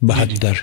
72,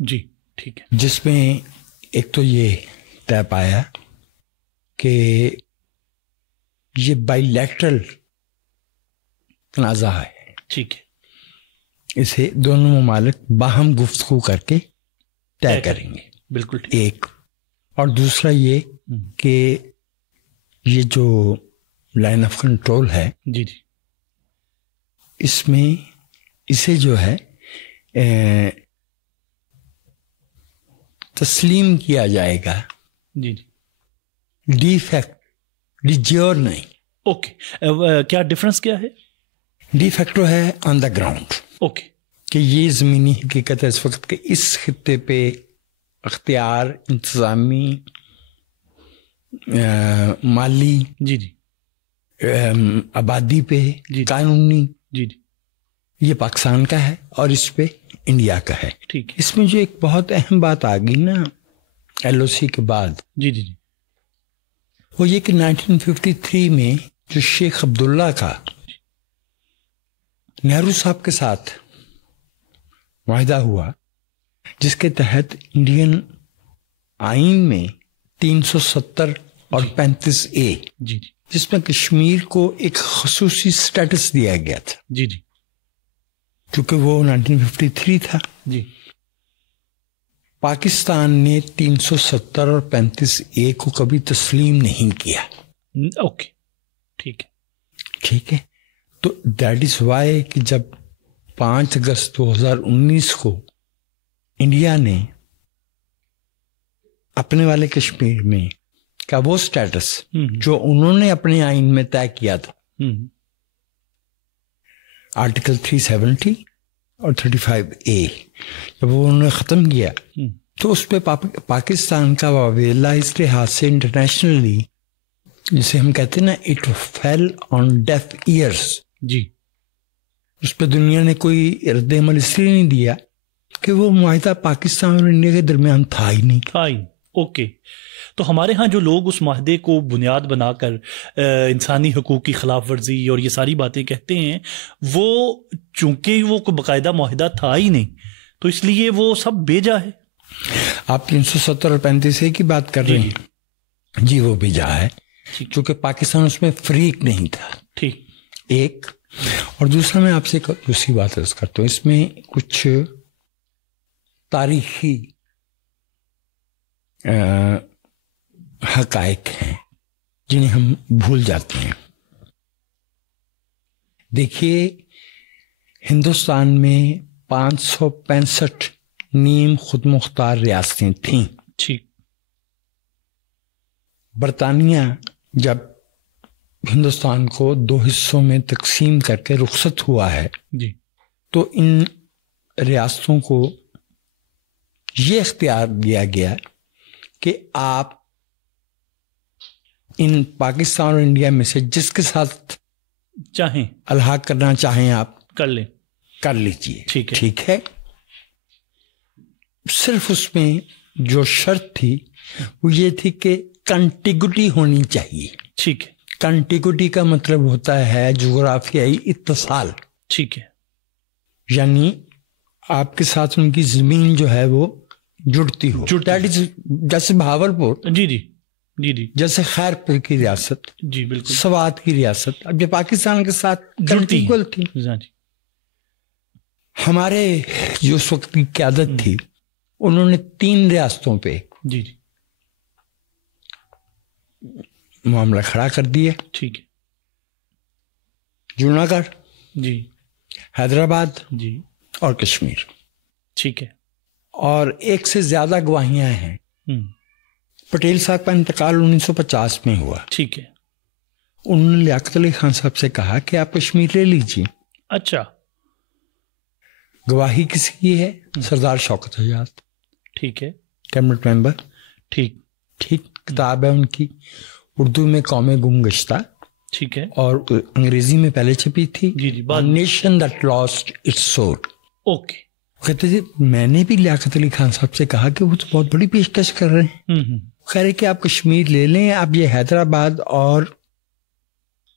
جی ٹھیک ہے، جس میں ایک تو یہ طے پایا کہ یہ بائی لیٹرل تنازع ہے، ٹھیک ہے، اسے دونوں ممالک باہم گفتگو کر کے طے کریں گے، بالکل ایک. اور دوسرا یہ کہ یہ جو لائن آف کنٹرول ہے، جی جی، اس میں اسے جو ہے تسلیم کیا جائے گا، جی جی، ڈی فیکٹ ڈی جیور نہیں. اوکے، کیا ڈفرنس کیا ہے؟ ڈی فیکٹو ہے آن دا گراؤنڈ، اوکے، کہ یہ زمینی حقیقت ہے اس وقت کہ اس خطے پہ اختیار انتظامی، مالی، جی جی، آبادی پہ، جی قانونی، جی جی، یہ پاکستان کا ہے اور اس پہ انڈیا کا ہے. ٹھیک ہے، اس میں جو ایک بہت اہم بات آ گئی نا ایل او سی کے بعد، جی جی جی، وہ یہ کہ 1953 میں جو شیخ عبداللہ کا نہرو صاحب کے ساتھ معاہدہ ہوا، جس کے تحت انڈین آئین میں 370 اور 35A، جی جی، جس میں کشمیر کو ایک خصوصی سٹیٹس دیا گیا تھا، جی جی، کیونکہ وہ 1953 تھا. جی، پاکستان نے 370 اور 35A کو کبھی تسلیم نہیں کیا. اوکے، ٹھیک ہے، ٹھیک ہے، تو دیٹ از وائی کہ جب 5 اگست 2019 کو انڈیا نے اپنے والے کشمیر میں کا وہ سٹیٹس جو انہوں نے اپنے آئین میں طے کیا تھا، آرٹیکل 370 اور 35A، جب وہ انہوں نے ختم کیا تو اس پہ پاکستان کا واویلا اس لحاظ سے انٹرنیشنلی، جسے ہم کہتے ہیں نا اٹ فیل آن ڈیف ایئرس، جی، اس پہ دنیا نے کوئی رد عمل اس لیے نہیں دیا کہ وہ معاہدہ پاکستان اور انڈیا کے درمیان تھا ہی نہیں. اوکے. تو ہمارے ہاں جو لوگ اس معاہدے کو بنیاد بنا کر انسانی حقوق کی خلاف ورزی اور یہ ساری باتیں کہتے ہیں، وہ چونکہ وہ کوئی باقاعدہ معاہدہ تھا ہی نہیں تو اس لیے وہ سب بیجا ہے. آپ 370 اور 35A کی بات کر رہے ہیں، جی وہ بیجا ہے چونکہ پاکستان اس میں فریق نہیں تھا. ٹھیک، ایک. اور دوسرا میں آپ سے دوسری بات عرض کرتا ہوں، اس میں کچھ تاریخی حقائق ہیں جنہیں ہم بھول جاتے ہیں. دیکھیے، ہندوستان میں 565 نیم خود مختار ریاستیں تھیں. ٹھیک. برطانیہ جب ہندوستان کو 2 حصوں میں تقسیم کر کے رخصت ہوا ہے، جی، تو ان ریاستوں کو یہ اختیار دیا گیا کہ آپ ان پاکستان اور انڈیا میں سے جس کے ساتھ چاہیں الحاق کرنا چاہیں آپ کر لیں، کر لیجیے. ٹھیک ہے، ٹھیک ہے. صرف اس میں جو شرط تھی وہ یہ تھی کہ کنٹیگوٹی ہونی چاہیے. ٹھیک ہے. کنٹیگوٹی کا مطلب ہوتا ہے جغرافیائی اتصال. ٹھیک ہے. یعنی آپ کے ساتھ ان کی زمین جو ہے وہ جڑتی ہو. جیسے بہاولپور، جی جی جی جی، جیسے خیر پور کی ریاست، جی بالکل، سوات کی ریاست اب یہ پاکستان کے ساتھ کنٹیگول تھی. ہمارے جو اس وقت کی قیادت تھی انہوں نے 3 ریاستوں پہ جی جی معاملہ کھڑا کر دیا. ٹھیک ہے. جوناگڑھ، جی، حیدرآباد، جی، اور کشمیر. ٹھیک ہے. اور 1 سے زیادہ گواہیاں ہیں. پٹیل صاحب کا انتقال 1950 میں ہوا. ٹھیک ہے. انہوں نے لیاقت علی خان صاحب سے کہا کہ آپ کشمیر لے لیجیے. اچھا. گواہی کس کی ہے؟ سردار شوکت آزاد. ٹھیک ہے. کیبنٹ ممبر. ٹھیک. کتاب ہے ان کی، اردو میں قوم گم گشتہ. ٹھیک ہے. اور انگریزی میں پہلے چھپی تھی، جی جی، nation that lost its soul. Okay. کہتے تھے میں نے بھی لیاقت علی خان صاحب سے کہا کہ وہ تو بہت بڑی پیشکش کر رہے ہیں. خیر ہے کہ آپ کشمیر لے لیں، آپ یہ حیدرآباد اور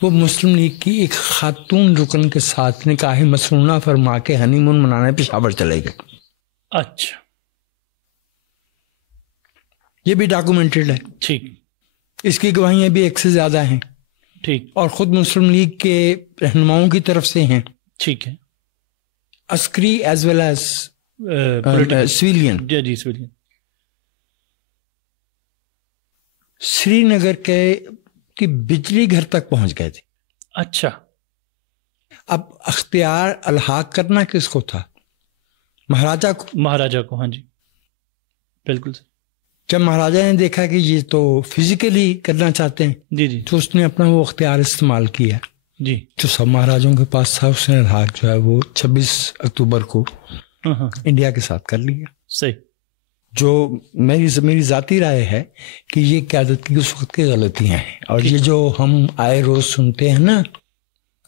وہ مسلم لیگ کی ایک خاتون رکن کے ساتھ نکاح مسنونہ فرما کے ہنی مون منانے پشاور چلے گئے. اچھا, یہ بھی ڈاکومنٹڈ ہے. ٹھیک, اس کی گواہیاں بھی ایک سے زیادہ ہیں. ٹھیک, اور خود مسلم لیگ کے رہنماؤں کی طرف سے ہیں. ٹھیک ہے, عسکری ایز ویل ایز سویلین. جی سویلین. سری نگر کے کی بجلی گھر تک پہنچ گئے تھے. اچھا, اب اختیار الحاق کرنا کس کو تھا؟ مہاراجا کو. مہاراجا کو, ہاں جی بالکل. جب مہاراجا نے دیکھا کہ یہ تو فزیکلی کرنا چاہتے ہیں, جی تو اس نے اپنا وہ اختیار استعمال کیا جی, جو سب مہاراجوں کے پاس تھا. اس نے الحاق جو ہے وہ 26 اکتوبر کو انڈیا کے ساتھ کر لیا. صحیح. جو میری ذاتی رائے ہے کہ یہ قیادت کی اس وقت کی غلطیاں ہیں. اور یہ جو ہم آئے روز سنتے ہیں نا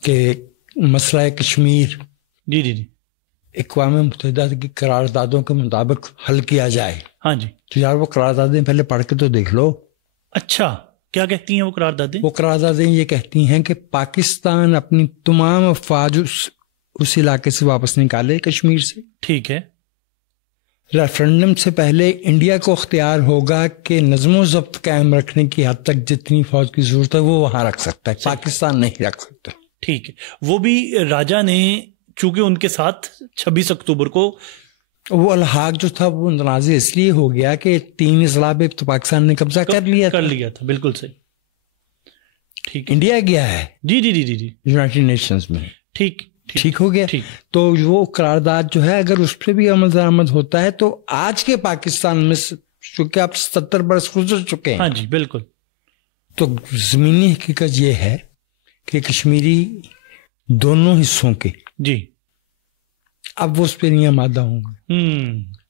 کہ مسئلہ کشمیر جی اقوام متحدہ کی قراردادوں کے مطابق حل کیا جائے, ہاں جی, تو یار وہ قراردادیں پہلے پڑھ کے تو دیکھ لو. اچھا, کیا کہتی ہیں وہ قراردادیں؟ وہ قراردادیں یہ کہتی ہیں کہ پاکستان اپنی تمام افواج اس علاقے سے واپس نکالے, کشمیر سے. ٹھیک ہے. ریفرنڈم سے پہلے انڈیا کو اختیار ہوگا کہ نظم و ضبط قائم رکھنے کی حد تک جتنی فوج کی ضرورت ہے وہ وہاں رکھ سکتا ہے, پاکستان نہیں رکھ سکتا. ٹھیک ہے. وہ بھی راجا نے چونکہ ان کے ساتھ 26 اکتوبر کو وہ الحاق جو تھا وہ متنازع اس لیے ہو گیا کہ 3 اضلاع پہ تو پاکستان نے قبضہ کر لیا تھا. بالکل صحیح. ٹھیک, انڈیا گیا ہے جی جی جی جی جی یونائٹڈ نیشنز میں. ٹھیک ہو گیا. تو وہ قرارداد جو ہے اگر اس پہ بھی عمل درآمد ہوتا ہے تو آج کے پاکستان میں چونکہ آپ 70 برس گزر چکے ہیں. ہاں جی بالکل. تو زمینی حقیقت یہ ہے کہ کشمیری دونوں حصوں کے جی اب وہ اس پہ نہیں آمادہ ہوں گے.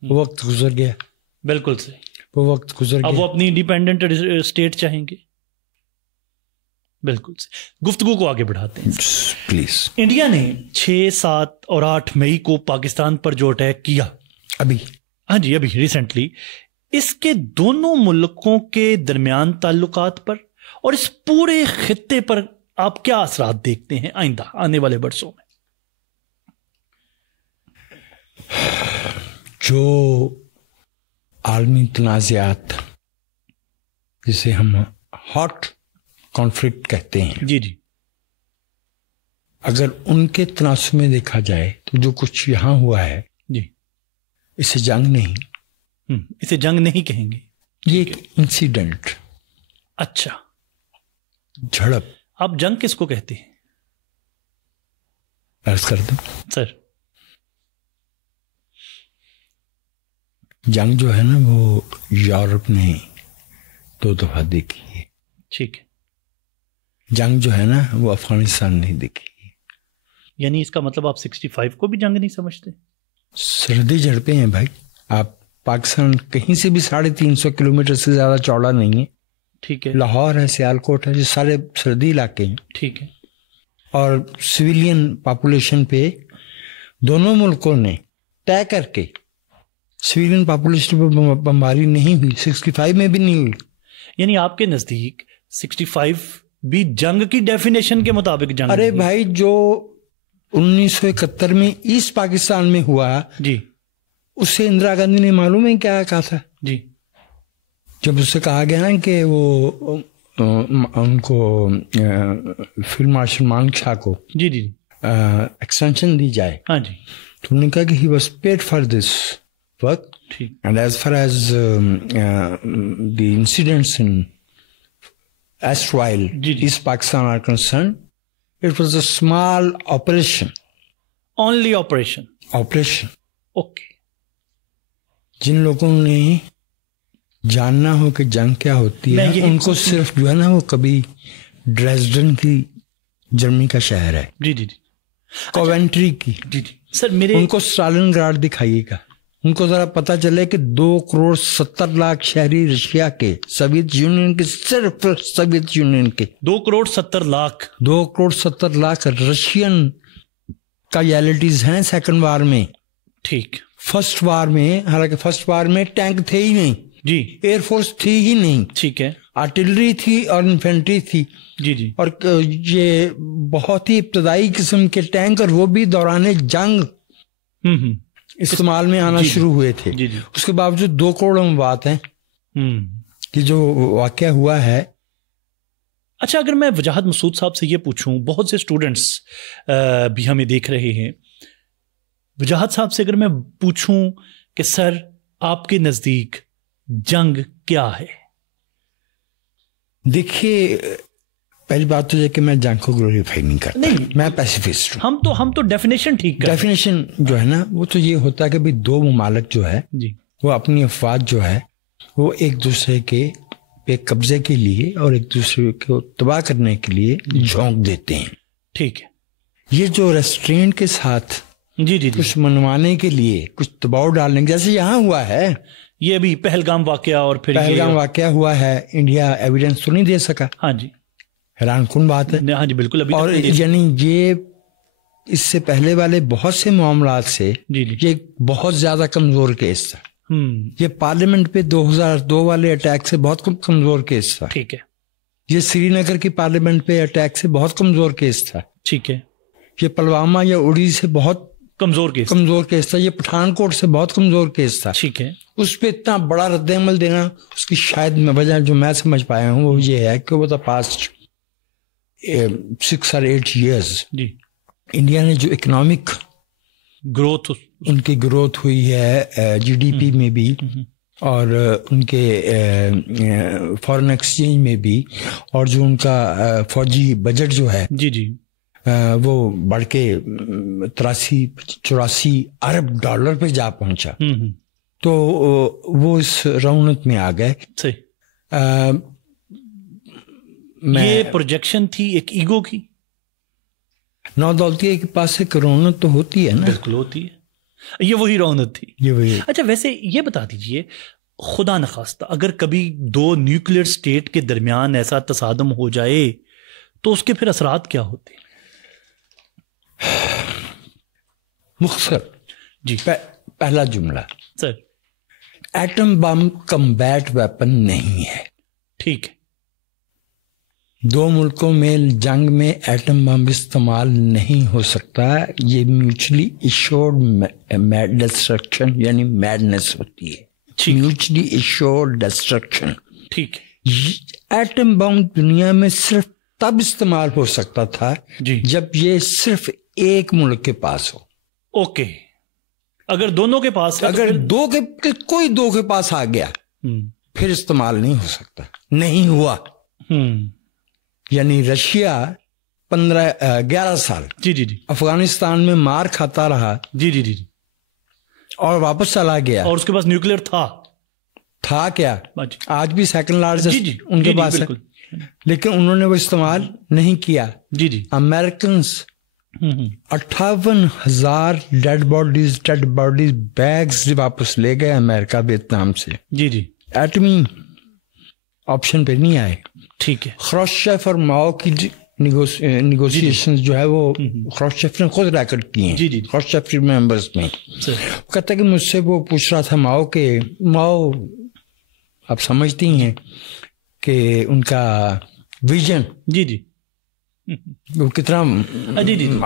وہ وقت گزر گیا. بالکل صحیح. وہ وقت گزر گیا. اب وہ اپنی انڈیپینڈنٹ اسٹیٹ چاہیں گے. بالکل. گفتگو کو آگے بڑھاتے ہیں پلیز. انڈیا نے 6, 7 اور 8 مئی کو پاکستان پر جو اٹیک کیا ابھی ریسنٹلی, اس کے دونوں ملکوں کے درمیان تعلقات پر اور اس پورے خطے پر آپ کیا اثرات دیکھتے ہیں آئندہ آنے والے برسوں میں؟ جو عالمی تنازعات جسے ہم ہاٹ کانفلکٹ کہتے ہیں, جی جی, اگر ان کے تناسب میں دیکھا جائے تو جو کچھ یہاں ہوا ہے جی اسے جنگ نہیں, اسے جنگ نہیں کہیں گے, یہ ایک انسیڈنٹ. اچھا, جھڑپ. آپ جنگ کس کو کہتے ہیں؟ عرض کر دوں سر. جنگ جو ہے نا وہ یورپ نے 2 دفعہ دیکھی ہے. ٹھیک ہے. جنگ جو ہے نا وہ افغانستان نہیں دیکھی. یعنی اس کا مطلب آپ 65 کو بھی جنگ نہیں سمجھتے؟ سرحدی جھڑپیں ہیں بھائی. آپ پاکستان کہیں سے بھی 350 کلومیٹر سے زیادہ چوڑا نہیں ہے. ٹھیک ہے. لاہور ہے, سیالکوٹ ہے, جو سارے سرحدی علاقے ہیں. ٹھیک ہے. اور سویلین پاپولیشن پہ دونوں ملکوں نے طے کر کے سویلین پاپولیشن پہ بمباری نہیں ہوئی, 65 میں بھی نہیں ہوئی. یعنی آپ کے نزدیک 65 بھی جنگ کی ڈیفینیشن کے مطابق جنگ؟ ارے بھائی, جو 1971 میں ایسٹ پاکستان میں ہوا جی, اس سے اندرا گاندھی نے معلوم ہے کیا کہا تھا جی, جب اس سے کہا گیا نا کہ وہ ان کو فیلڈ مارشل مانگ شاہ کو جی جی ایکسٹینشن دی جائے, ہاں جی, تو انہوں نے کہا کہ he was paid for this work. And as far as the incidents in erstwhile East Pakistan are concerned, it was a small operation. Only operation. Okay. جن لوگوں نے جاننا ہو کہ جنگ کیا ہوتی ہے ان کو صرف جو ہے نا وہ کبھی ڈریزڈن کی جرمنی کا شہر ہے, جی جی جی, کوونٹری کی, جی جی سر, میرے ان کو اسٹالن گراڈ دکھائیے گا, ان کو ذرا پتا چلے کہ 2,70,00,000 شہری رشیا کے, سوویت یونین کے, صرف سوویت یونین کے 2,70,00,000 2,70,00,000 رشین کیجویلٹیز ہیں سیکنڈ وار میں. ٹھیک. فرسٹ وار میں, حالانکہ فرسٹ وار میں ٹینک تھے ہی نہیں, جی, ایئر فورس تھی ہی نہیں. ٹھیک ہے. آرٹلری تھی اور انفینٹری تھی. جی جی. اور یہ بہت ہی ابتدائی قسم کے ٹینک، اور وہ بھی دوران جنگ استعمال میں آنا شروع ہوئے تھے. جی جی. اس کے باوجود 2 کروڑ اموات ہیں کہ جو واقعہ ہوا ہے. اچھا، اگر میں وجاہت مسعود صاحب سے یہ پوچھوں، بہت سے اسٹوڈنٹس بھی ہمیں دیکھ رہے ہیں، وجاہت صاحب سے اگر میں پوچھوں کہ سر آپ کے نزدیک جنگ کیا ہے؟ دیکھیے، پہلی بات تو یہ کہ میں جنگ کو گلوریفائی نہیں کرتا. نہیں، میں پیسیفسٹ ہوں. ہم تو ڈیفینیشن ٹھیک کریں. ڈیفینیشن جو ہے نا، وہ تو یہ ہوتا ہے کہ بھئی 2 ممالک جو ہے جی، وہ اپنی افواج جو ہے وہ ایک دوسرے کے پہ قبضے کے لیے اور ایک دوسرے کو تباہ کرنے کے لیے جھونک دیتے ہیں. ٹھیک ہے. یہ جو ریسٹرینٹ کے ساتھ جی جی کچھ منوانے کے لیے، کچھ دباؤ ڈالنے کے، جیسے یہاں ہوا ہے، یہ بھی پہلگام واقعہ، اور پھر پہلگام واقعہ ہوا ہے، انڈیا ایویڈنس تو نہیں دے سکا. ہاں جی، حیران کن بات ہے. ہاں جی بالکل. ابھی اور یعنی یہ اس سے پہلے والے بہت سے معاملات سے یہ بہت زیادہ کمزور کیس تھا. یہ پارلیمنٹ پہ 2002 والے اٹیک سے بہت کمزور کیس تھا. ٹھیک ہے. یہ سری نگر کی پارلیمنٹ پہ اٹیک سے بہت کمزور کیس تھا. ٹھیک ہے. یہ پلوامہ یا اڑی سے بہت کمزور کیس تھا. یہ پٹھان کوٹ سے بہت کمزور کیس تھا. ٹھیک ہے. اس پہ اتنا بڑا رد عمل دینا، اس کی شاید وجہ جو میں سمجھ پایا ہوں وہ یہ ہے کہ وہ پاسٹ 6 or 8 years انڈیا نے جو اکنامک گروتھ، ان کی گروتھ ہوئی ہے جی ڈی پی میں بھی، اور ان کے فارن ایکسچینج میں بھی، اور جو ان کا فوجی بجٹ جو ہے جی جی وہ بڑھ کے 83-84 ارب ڈالر پہ جا پہنچا. تو وہ اس رونق میں آ گئے. یہ پروجیکشن تھی ایک ایگو کی. نو دولتیہ کے پاس ایک رونق تو ہوتی ہے نا. بالکل ہوتی ہے. یہ وہی رونق تھی. یہ وہی. اچھا، ویسے یہ بتا دیجئے، خدا نخواستہ اگر کبھی 2 نیوکلیئر اسٹیٹ کے درمیان ایسا تصادم ہو جائے تو اس کے پھر اثرات کیا ہوتے ہیں؟ مختصر جی، پہلا جملہ سر، ایٹم بم کمبیٹ ویپن نہیں ہے. ٹھیک ہے. 2 ملکوں میں جنگ میں ایٹم بم استعمال نہیں ہو سکتا. یہ میوچلی ایشورڈ ڈسٹرکشن یعنی میڈنس ہوتی ہے. Mutually assured destruction. ٹھیک ہے. ایٹم بم دنیا میں صرف تب استعمال ہو سکتا تھا جب یہ صرف ایک ملک کے پاس ہو. اوکے. اگر دونوں کے پاس، اگر کوئی 2 کے پاس آ گیا پھر استعمال نہیں ہو سکتا. نہیں ہوا. یعنی رشیا 11 سال جی جی جی افغانستان میں مار کھاتا رہا. جی جی جی اور واپس چلا گیا. اور اس کے پاس نیوکلیئر تھا کیا؟ آج بھی سیکنڈ لارجسٹ ان کے پاس ہے، لیکن انہوں نے وہ استعمال نہیں کیا. جی جی. امریکنز 58,000 ڈیڈ باڈیز بیگز واپس لے گئے امریکہ ویتنام سے. جی جی. ایٹمی آپشن پہ نہیں آئے. ٹھیک ہے. خروشچیف اور ماؤ کی نیگوشیشن جو ہے وہ خروشچیف نے خود ریکارڈ کی ہیں. جی جی. خروشچیف کے ممبرز میں کہتا ہے کہ مجھ سے وہ پوچھ رہا تھا ماؤ آپ سمجھتی ہیں کہ ان کا ویژن جی جی وہ کتنا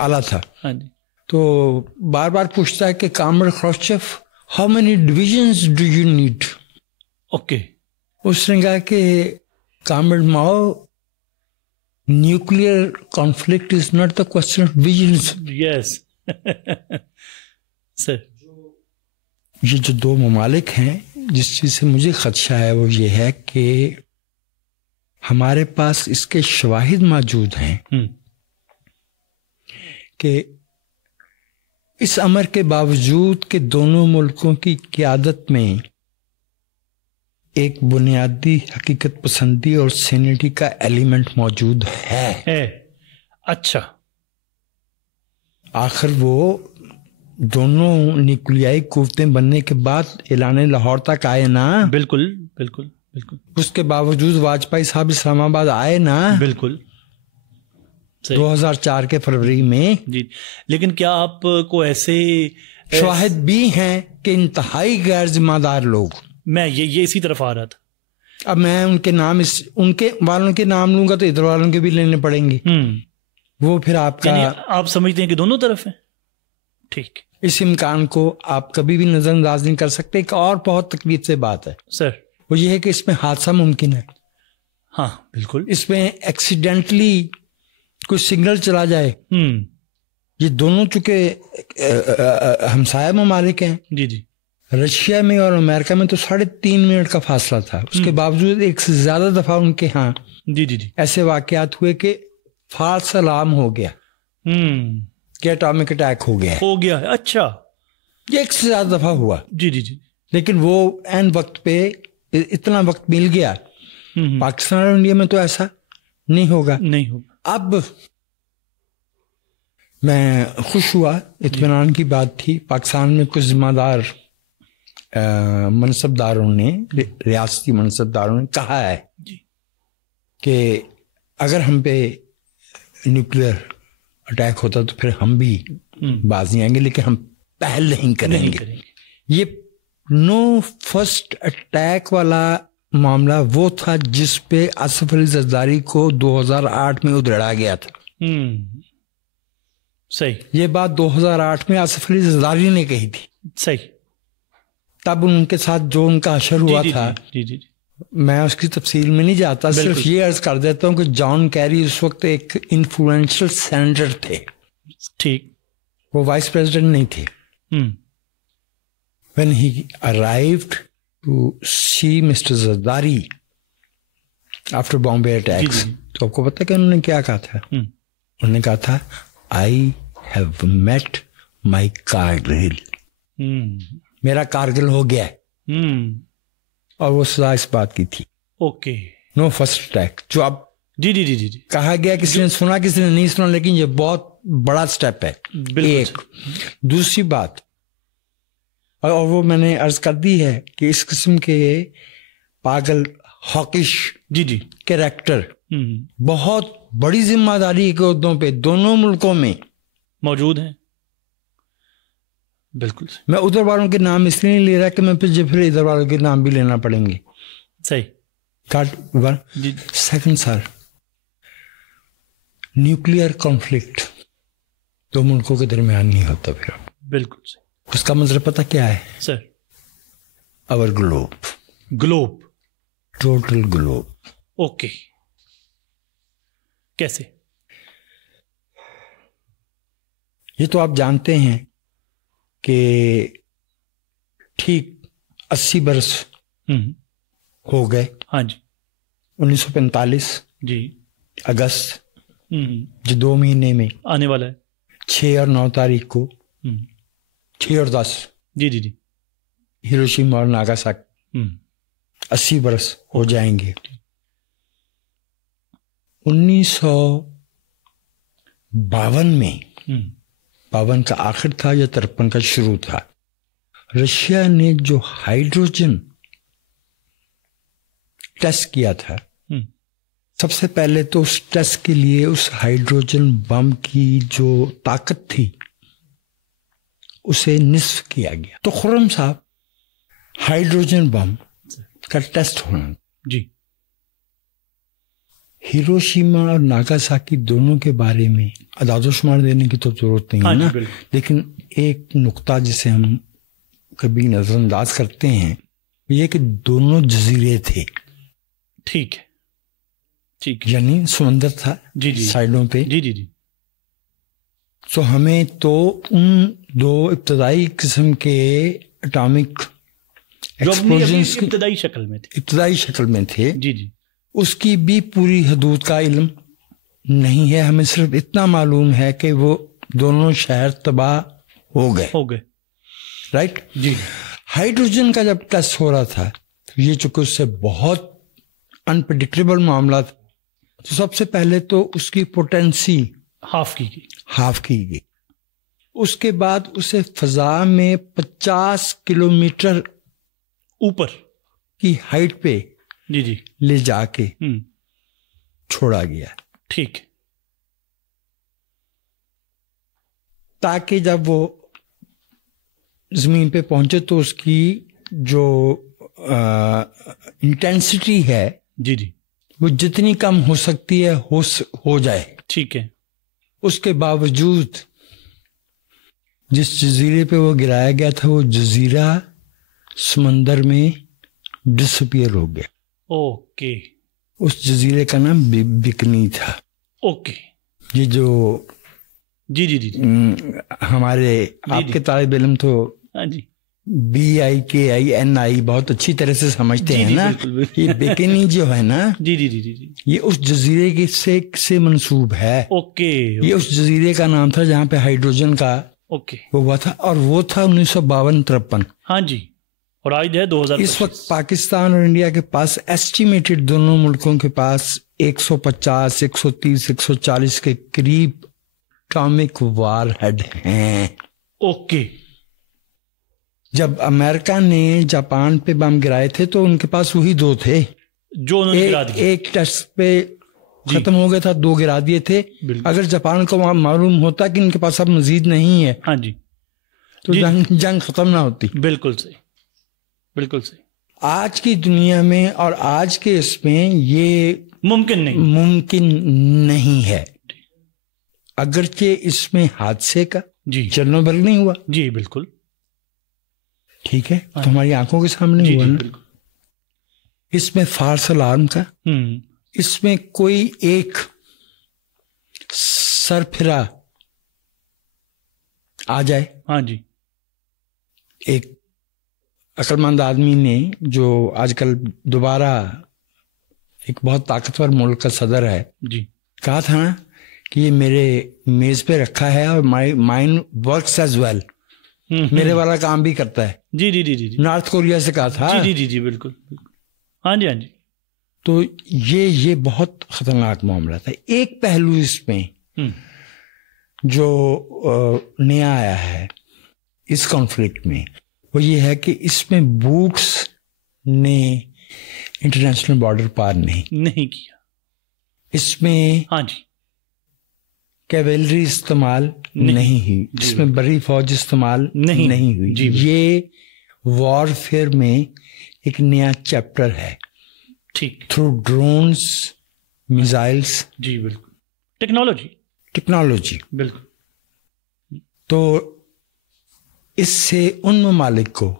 اعلیٰ تھا. تو بار بار پوچھتا ہے کہ comrade Khrushchev how many divisions do you need. Okay. اس نے کہا کہ comrade Mao nuclear conflict is not the question of divisions. Yes sir. یہ جو 2 ممالک ہیں جس چیز سے مجھے خدشہ ہے وہ یہ ہے کہ ہمارے پاس اس کے شواہد موجود ہیں کہ اس امر کے باوجود کہ دونوں ملکوں کی قیادت میں ایک بنیادی حقیقت پسندی اور سینٹی کا ایلیمنٹ موجود ہے. اچھا. آخر وہ دونوں نیوکلیائی قوتیں بننے کے بعد اعلان لاہور تک آئے نا. بالکل بالکل بالکل. اس کے باوجود واجپئی صاحب اسلام آباد آئے نا. بالکل. 2004 کے فروری میں. جی. لیکن کیا آپ کو ایسے شواہد بھی ہیں کہ انتہائی غیر ذمہ دار لوگ، میں یہ اسی طرف آ رہا تھا، اب میں ان کے نام ان کے والوں کے نام لوں گا تو ادھر والوں کے بھی لینے پڑیں گے. وہ پھر آپ کا آپ سمجھتے ہیں کہ دونوں طرف ہیں. ٹھیک. اس امکان کو آپ کبھی بھی نظر انداز نہیں کر سکتے. ایک اور بہت تکلیف سے بات ہے سر، وہ یہ ہے کہ اس میں حادثہ ممکن ہے. ہاں بالکل. اس میں ایکسیڈنٹلی کوئی سگنل چلا جائے. یہ دونوں چونکہ ہمسایہ ممالک ہیں. جی جی. رشیا میں اور امریکہ میں تو 3.5 منٹ کا فاصلہ تھا. اس کے باوجود ایک سے زیادہ دفعہ ان کے ہاں جی جی جی ایسے واقعات ہوئے کہ فالس الارم ہو گیا کہ اٹامک اٹیک ہو گیا. اچھا. یہ ایک سے زیادہ دفعہ ہوا. جی جی جی. لیکن وہ عین وقت پہ اتنا وقت مل گیا. پاکستان اور انڈیا میں تو ایسا نہیں ہوگا. اب میں خوش ہوا، اطمینان کی بات تھی. پاکستان میں کچھ ذمہ دار منصبداروں نے، ریاستی منصبداروں نے کہا ہے کہ اگر ہم پہ نیوکلیئر اٹیک ہوتا تو پھر ہم بھی باز نہیں آئیں گے، لیکن ہم پہل نہیں کریں گے. یہ نو فرسٹ اٹیک والا معاملہ وہ تھا جس پہ آصف علی زرداری کو 2008 میں ادھیڑا گیا تھا. صحیح. یہ بات 2008 میں آصف علی زرداری نے کہی تھی. صحیح. تب ان کے ساتھ جو ان کا حشر ہوا تھا، میں اس کی تفصیل میں نہیں جاتا، صرف یہ عرض کر دیتا ہوں کہ جان کیری اس وقت ایک انفلوئنشل سینیٹر تھے. ٹھیک. وہ وائس پریزیڈنٹ نہیں تھے. When he arrived to see Mr. Zardari after Bombay attacks, تو آپ کو پتا کہ انہوں نے کیا کہا تھا؟ انہوں نے کہا تھا I have met my Kargil. میرا کارگل ہو گیا ہے. اور وہ سزا اس بات کی تھی. اوکے. نو فرسٹ اٹیک جو اب جی جی جی جی کہا گیا، کسی نے سنا کسی نے نہیں سنا، لیکن یہ بہت بڑا اسٹیپ ہے. ایک دوسری بات، اور وہ میں نے عرض کر دی ہے کہ اس قسم کے پاگل ہاکش کریکٹر بہت بڑی ذمہ داری کے عہدوں پہ دونوں ملکوں میں موجود ہیں. بالکل. میں ادھر والوں کے نام اس لیے نہیں لے رہا کہ میں پھر ادھر والوں کے نام بھی لینا پڑیں گے. صحیح. سیکنڈ سر، نیوکلیئر کانفلکٹ دو ملکوں کے درمیان نہیں ہوتا. پھر بالکل صحیح. اس کا مطلب پتہ کیا ہے سر؟ اور گلوب ٹوٹل گلوب. اوکے. کیسے؟ یہ تو آپ جانتے ہیں کہ ٹھیک 80 برس ہو گئے. ہاں جی. 1945 جی اگست جو 2 مہینے میں آنے والا ہے، 6 اور 9 تاریخ کو 6 اور 10 جی جی جی ہیروشیما اور ناگاساکی 80 برس ہو جائیں گے. 1952 میں 52 کا آخر تھا یا 53 کا شروع تھا، رشیا نے جو ہائیڈروجن ٹیسٹ کیا تھا، سب سے پہلے تو اس ٹیسٹ کے لیے اس ہائیڈروجن بم کی جو طاقت تھی اسے نصف کیا گیا. تو خرم صاحب، ہائیڈروجن بم کا ٹیسٹ ہونا جی ہیروشیما اور ناگاساکی دونوں کے بارے میں اعداد و شمار دینے کی تو ضرورت نہیں ہے نا، لیکن ایک نقطہ جسے ہم کبھی نظر انداز کرتے ہیں یہ کہ دونوں جزیرے تھے. ٹھیک ہے. ٹھیک. یعنی سمندر تھا جی جی سائڈوں پہ. جی جی جی. تو ہمیں تو ان دو ابتدائی قسم کے اٹامک ایکسپلوژنز ابتدائی شکل میں تھے جی جی، اس کی بھی پوری حدود کا علم نہیں ہے. ہمیں صرف اتنا معلوم ہے کہ وہ دونوں شہر تباہ ہو گئے. رائٹ جی. ہائیڈروجن کا جب ٹیسٹ ہو رہا تھا یہ چونکہ اس سے بہت انپریڈکٹیبل معاملہ تھا، تو سب سے پہلے تو اس کی پوٹینسی ہاف کی گئی. اس کے بعد اسے فضا میں 50 کلومیٹر اوپر کی ہائٹ پہ جی جی لے جا کے چھوڑا گیا. ٹھیک. تاکہ جب وہ زمین پہ پہنچے تو اس کی جو انٹینسٹی ہے جی جی وہ جتنی کم ہو سکتی ہے ہو جائے. ٹھیک ہے. اس کے باوجود جس جزیرے پہ وہ گرایا گیا تھا وہ جزیرہ سمندر میں ڈسپیئر ہو گیا. اوکے. اس جزیرے کا نام بکنی تھا. اوکے. یہ جو جی جی جی ہمارے آپ کے طالب علم تو ہاں جی BIKINI بہت اچھی طرح سے سمجھتے ہیں نا. یہ بکنی جو ہے نا جی جی جی جی یہ اس جزیرے کی سے منسوب ہے. اوکے. یہ اس جزیرے کا نام تھا جہاں پہ ہائیڈروجن کا اوکے وہ ہوا تھا اور وہ تھا 1952-53. ہاں جی. اور آج ہے 2000. اس وقت پاکستان اور انڈیا کے پاس ایسٹیمیٹڈ دونوں ملکوں کے پاس 150 130 140 کے قریب اٹامک وار ہیڈ ہیں. اوکے. جب امریکہ نے جاپان پہ بم گرائے تھے تو ان کے پاس وہی 2 تھے جو انہوں نے گرا دیے. ایک ٹیسٹ پہ ختم ہو گیا تھا, 2 گرا دیے تھے. اگر جاپان کو معلوم ہوتا کہ ان کے پاس اب مزید نہیں ہے ہاں جی تو جنگ ختم نہ ہوتی. بالکل صحیح بالکل صحیح. آج کی دنیا میں اور آج کے اس میں یہ ممکن نہیں ہے. اگرچہ اس میں حادثے کا جی چرنوبل نہیں ہوا. جی بالکل ٹھیک ہے تو ہماری آنکھوں کے سامنے ہوا نا. اس میں فالس الارم کا اس میں کوئی ایک سرپھرا آ جائے. ہاں جی. ایک عقل مند آدمی نے جو آج کل دوبارہ ایک بہت طاقتور ملک کا صدر ہے جی کہا تھا نا کہ یہ میرے میز پہ رکھا ہے اور مائنڈ ورکس ایز ویل. میرے والا کام بھی کرتا ہے. جی جی جی جی نارتھ کوریا سے کہا تھا. جی جی جی بالکل. ہاں جی ہاں جی. تو یہ بہت خطرناک معاملہ تھا. ایک پہلو اس میں جو نیا آیا ہے اس کانفلکٹ میں وہ یہ ہے کہ اس میں بوٹس نے انٹرنیشنل بارڈر پار نہیں کیا. اس میں ہاں جی کیویلری استعمال نہیں ہوئی. اس میں بڑی فوج استعمال نہیں ہوئی. یہ وار فیئر میں ایک نیا چیپٹر ہے. ٹھیک. Through drones missiles. جی بالکل. ٹیکنالوجی بالکل. تو اس سے ان ممالک کو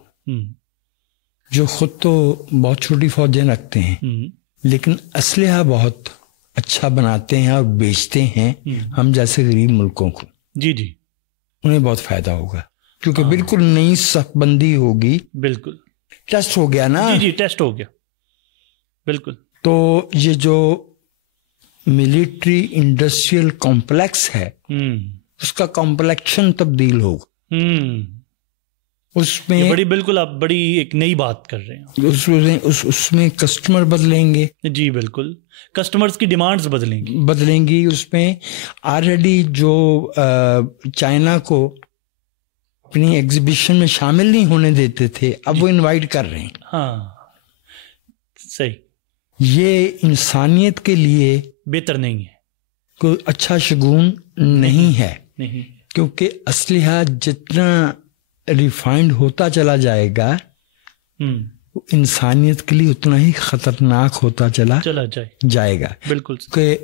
جو خود تو بہت چھوٹی فوجیں رکھتے ہیں لیکن اسلحہ بہت اچھا بناتے ہیں اور بیچتے ہیں ہم جیسے غریب ملکوں کو جی جی انہیں بہت فائدہ ہوگا کیونکہ بالکل نئی صف بندی ہوگی. بالکل. ٹیسٹ ہو گیا نا. جی ٹیسٹ ہو گیا. بالکل. تو یہ جو ملٹری انڈسٹریل کمپلیکس ہے اس کا کمپلیکشن تبدیل ہوگا. اس میں بالکل آپ بڑی ایک نئی بات کر رہے ہیں. اس میں کسٹمر بدلیں گے. جی بالکل. کسٹمرز کی ڈیمانڈز بدلیں گی. اس میں آلریڈی جو چائنا کو اپنی ایگزیبیشن میں شامل نہیں ہونے دیتے تھے اب وہ انوائٹ کر رہے ہیں. ہاں صحیح. یہ انسانیت کے لیے بہتر نہیں ہے. کوئی اچھا شگون نہیں ہے. نہیں. کیونکہ اسلحہ جتنا ریفائنڈ ہوتا چلا جائے گا انسانیت کے لیے اتنا ہی خطرناک ہوتا چلا جائے گا. بالکل. کہ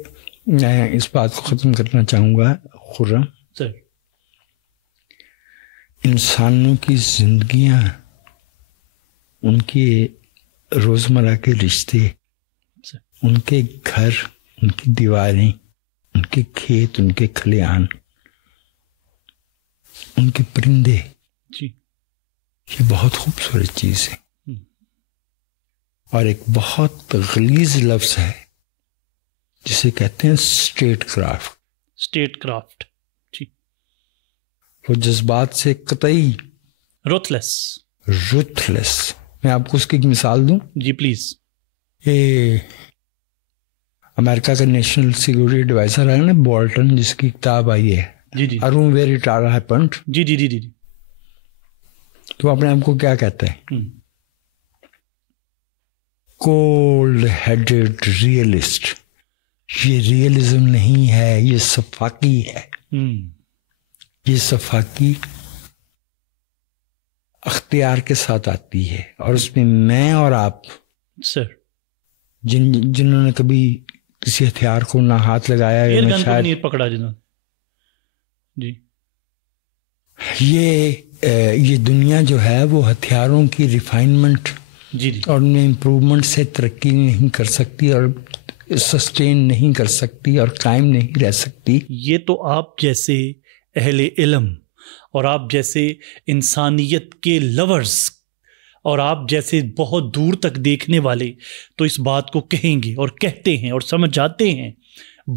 میں اس بات کو ختم کرنا چاہوں گا خرم. انسانوں کی زندگیاں ان کے روزمرہ کے رشتے ان کے گھر ان کی دیواریں ان کے کھیت ان کے کھلیان ان کے پرندے یہ بہت خوبصورت چیز ہے اور ایک بہت غلیظ لفظ ہے جسے کہتے ہیں اسٹیٹ کرافٹ. وہ جذبات سے قطعی رuthless. میں آپ کو اس کی ایک مثال دوں. جی پلیز. یہ امریکہ کا نیشنل سیکورٹی ایڈوائزر ہے نا بولٹن جس کی کتاب آئی ہے A Room Where It All Happened. جی جی جی جی. تو اپنے آپ کو کیا کہتا ہے؟ Cold headed realist. یہ ریئلزم نہیں ہے یہ صفاقی ہے. یہ صفاقی اختیار کے ساتھ آتی ہے اور اس میں میں اور آپ سر جنہوں نے کبھی کسی ہتھیار کو نہ ہاتھ لگایا ایئر یا گن کو شاید نہیں پکڑا جنہوں جی یہ دنیا جو ہے وہ ہتھیاروں کی ریفائنمنٹ جی جی اور ان میں امپروومنٹ سے ترقی نہیں کر سکتی اور سسٹین نہیں کر سکتی اور قائم نہیں رہ سکتی. یہ تو آپ جیسے اہل علم اور آپ جیسے انسانیت کے لورز اور آپ جیسے بہت دور تک دیکھنے والے تو اس بات کو کہیں گے اور کہتے ہیں اور سمجھاتے ہیں،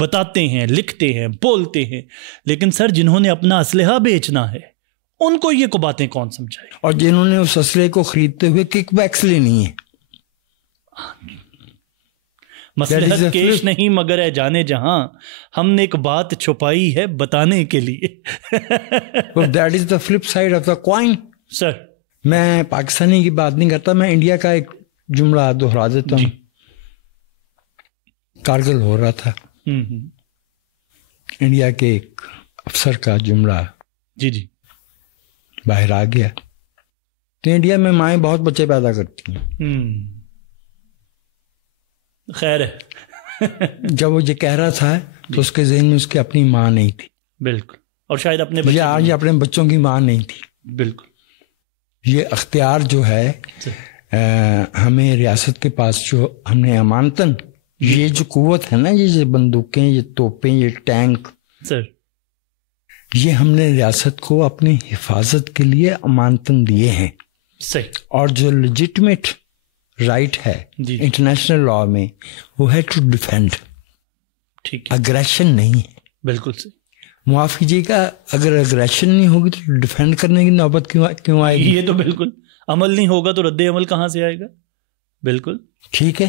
بتاتے ہیں، لکھتے ہیں، بولتے ہیں، لیکن سر جنہوں نے اپنا اسلحہ بیچنا ہے ان کو یہ کو باتیں کون سمجھائے؟ اور جنہوں نے اس اسلحے کو خریدتے ہوئے کک بیکس لینی ہے. مصلحت کیش نہیں مگر ہے جانے جہاں، ہم نے ایک بات چھپائی ہے بتانے کے لیے. That is the flip side of the coin. Sir میں پاکستانی کی بات نہیں کرتا، میں انڈیا کا ایک جملہ دہرا دیتا ہوں. کارگل ہو رہا تھا، انڈیا کے ایک افسر کا جملہ جی جی باہر آ گیا. تو انڈیا میں مائیں بہت بچے پیدا کرتی ہیں. خیر ہے. جب وہ یہ کہہ رہا تھا تو اس کے ذہن میں اس کی اپنی ماں نہیں تھی. بالکل. اور شاید اپنے آج اپنے بچوں کی ماں نہیں تھی. بالکل. یہ اختیار جو ہے ہمیں ریاست کے پاس جو ہم نے امانتاً یہ جو قوت ہے نا، یہ بندوقیں، یہ توپیں، یہ ٹینک، سر یہ ہم نے ریاست کو اپنی حفاظت کے لیے امانتاً دیے ہیں. صحیح. اور جو لیجٹمیٹ رائٹ ہے انٹرنیشنل لا میں وہ ہے ٹو ڈیفینڈ. ٹھیک ہے. اگریشن نہیں ہے. بالکل صحیح. معاف کیجیے گا، اگر اگریشن نہیں ہوگی تو ڈیفینڈ کرنے کی نوبت کیوں آئے گی؟ یہ تو بالکل عمل نہیں ہوگا تو رد عمل کہاں سے آئے گا؟ بالکل ٹھیک ہے.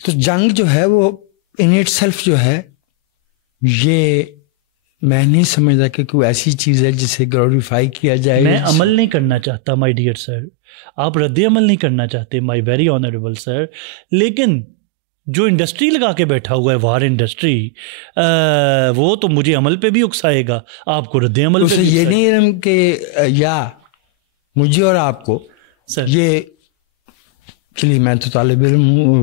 تو جنگ جو ہے وہ ان اٹ سیلف جو ہے، یہ میں نہیں سمجھتا کہ کوئی ایسی چیز ہے جسے گلوریفائی کیا جائے. میں عمل نہیں کرنا چاہتا مائی ڈیئر سر، آپ رد عمل نہیں کرنا چاہتے مائی ویری آنریبل سر، لیکن جو انڈسٹری لگا کے بیٹھا ہوا ہے وار انڈسٹری، وہ تو مجھے عمل پہ بھی اکسائے گا، آپ کو رد عمل پہ بھی. یہ نہیں کہ یا مجھے اور آپ کو سر، یہ چلیے میں تو طالب علم ہوں،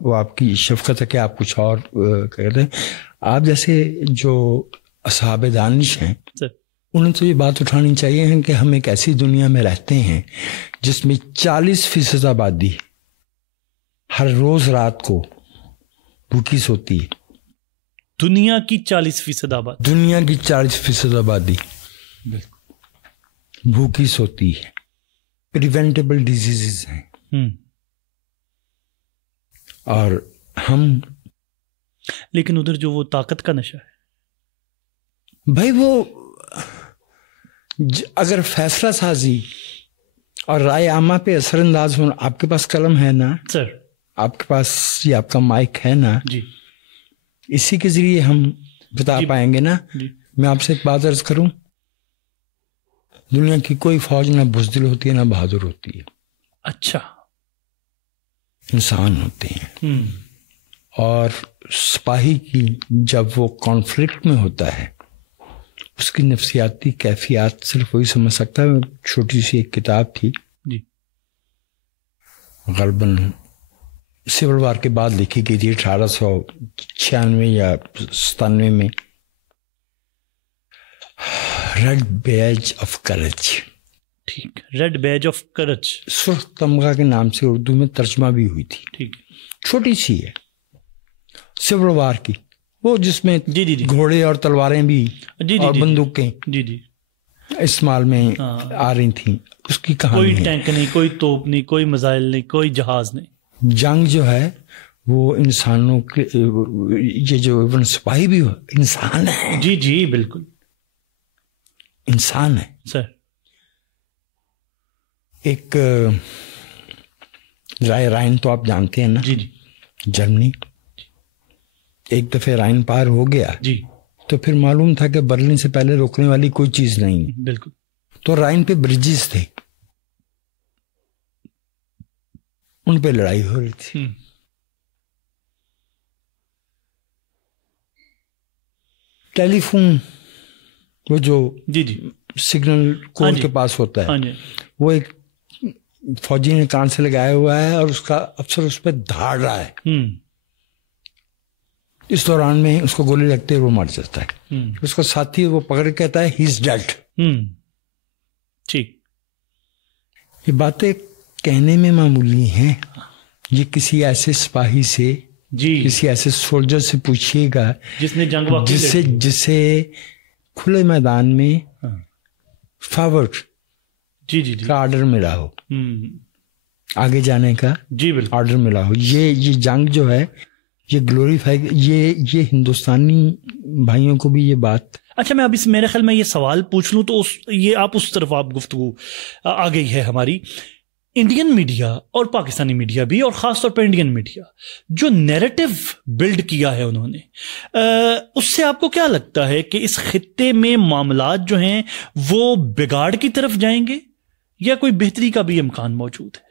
وہ آپ کی شفقت ہے کہ آپ کچھ اور کہتے ہیں. آپ جیسے جو اصحاب دانش ہیں انہیں تو یہ بات اٹھانی چاہیے کہ ہم ایک ایسی دنیا میں رہتے ہیں جس میں 40% آبادی ہر روز رات کو بھوکی سوتی ہے. دنیا کی 40% آبادی، دنیا کی 40% آبادی بھوکی سوتی ہے. پریونٹیبل ڈیزیزز ہیں. اور ہم لیکن ادھر جو وہ طاقت کا نشہ ہے بھائی، وہ اگر فیصلہ سازی اور رائے عامہ پہ اثر انداز ہونا، آپ کے پاس قلم ہے نا سر، آپ کے پاس یہ آپ کا مائک ہے نا جی، اسی کے ذریعے ہم بتا پائیں گے نا. میں آپ سے ایک بات عرض کروں، دنیا کی کوئی فوج نہ بزدل ہوتی ہے نہ بہادر ہوتی ہے. اچھا. انسان ہوتے ہیں. اور سپاہی کی جب وہ کانفلکٹ میں ہوتا ہے اس کی نفسیاتی کیفیات صرف وہی سمجھ سکتا ہے. چھوٹی سی ایک کتاب تھی جی، غالباً سول وار کے بعد لکھی گئی تھی 1896 یا 97 میں، ریڈ بیج آف کریج. ٹھیک، ریڈ بیج آف کریج، سرخ تمغہ کے نام سے اردو میں ترجمہ بھی ہوئی تھی. ٹھیک، چھوٹی سی ہے سول وار کی، وہ جس میں جی جی جی گھوڑے اور تلواریں بھی جی اور بندوقیں جی جی استعمال میں آ رہی تھیں. اس کی کہانی کوئی ٹینک نہیں، کوئی توپ نہیں، کوئی میزائل نہیں، کوئی جہاز نہیں. جنگ جو ہے وہ انسانوں کے، یہ جو ایون سپاہی بھی انسان ہے. جی جی بالکل انسان ہے سر. ایک رائن تو آپ جانتے ہیں نا، جی جی، جرمنی. ایک دفعہ رائن پار ہو گیا جی تو پھر معلوم تھا کہ برلن سے پہلے روکنے والی کوئی چیز نہیں. بالکل. تو رائن پہ برجز تھے، ان پہ لڑائی ہو رہی تھی. ٹیلی فون وہ جو جی جی سگنل کور کے پاس ہوتا ہے، وہ ایک فوجی نے کان سے لگایا ہوا ہے اور اس کا افسر اس پہ دھاڑ رہا ہے. اس دوران میں اس کو گولی لگتے ہوئے وہ مر جاتا ہے. اس کا ساتھی وہ پکڑ کے کہتا ہے ہی از ڈیڈ. ٹھیک. یہ باتیں کہنے میں معمولی ہیں. یہ کسی ایسے سپاہی سے کسی ایسے سولجر سے پوچھیے گا جس نے جنگ جسے کھلے میدان میں فارورڈ کا آرڈر ملا ہو, آگے جانے کا آرڈر ملا ہو. یہ جنگ جو ہے یہ گلوریفائی, یہ ہندوستانی بھائیوں کو بھی یہ بات. اچھا میں اب اس میرے خیال میں یہ سوال پوچھ لوں تو یہ آپ اس طرف آپ گفتگو آ گئی ہے ہماری. انڈین میڈیا اور پاکستانی میڈیا بھی, اور خاص طور پہ انڈین میڈیا, جو نیریٹو بلڈ کیا ہے انہوں نے, اس سے آپ کو کیا لگتا ہے کہ اس خطے میں معاملات جو ہیں وہ بگاڑ کی طرف جائیں گے یا کوئی بہتری کا بھی امکان موجود ہے؟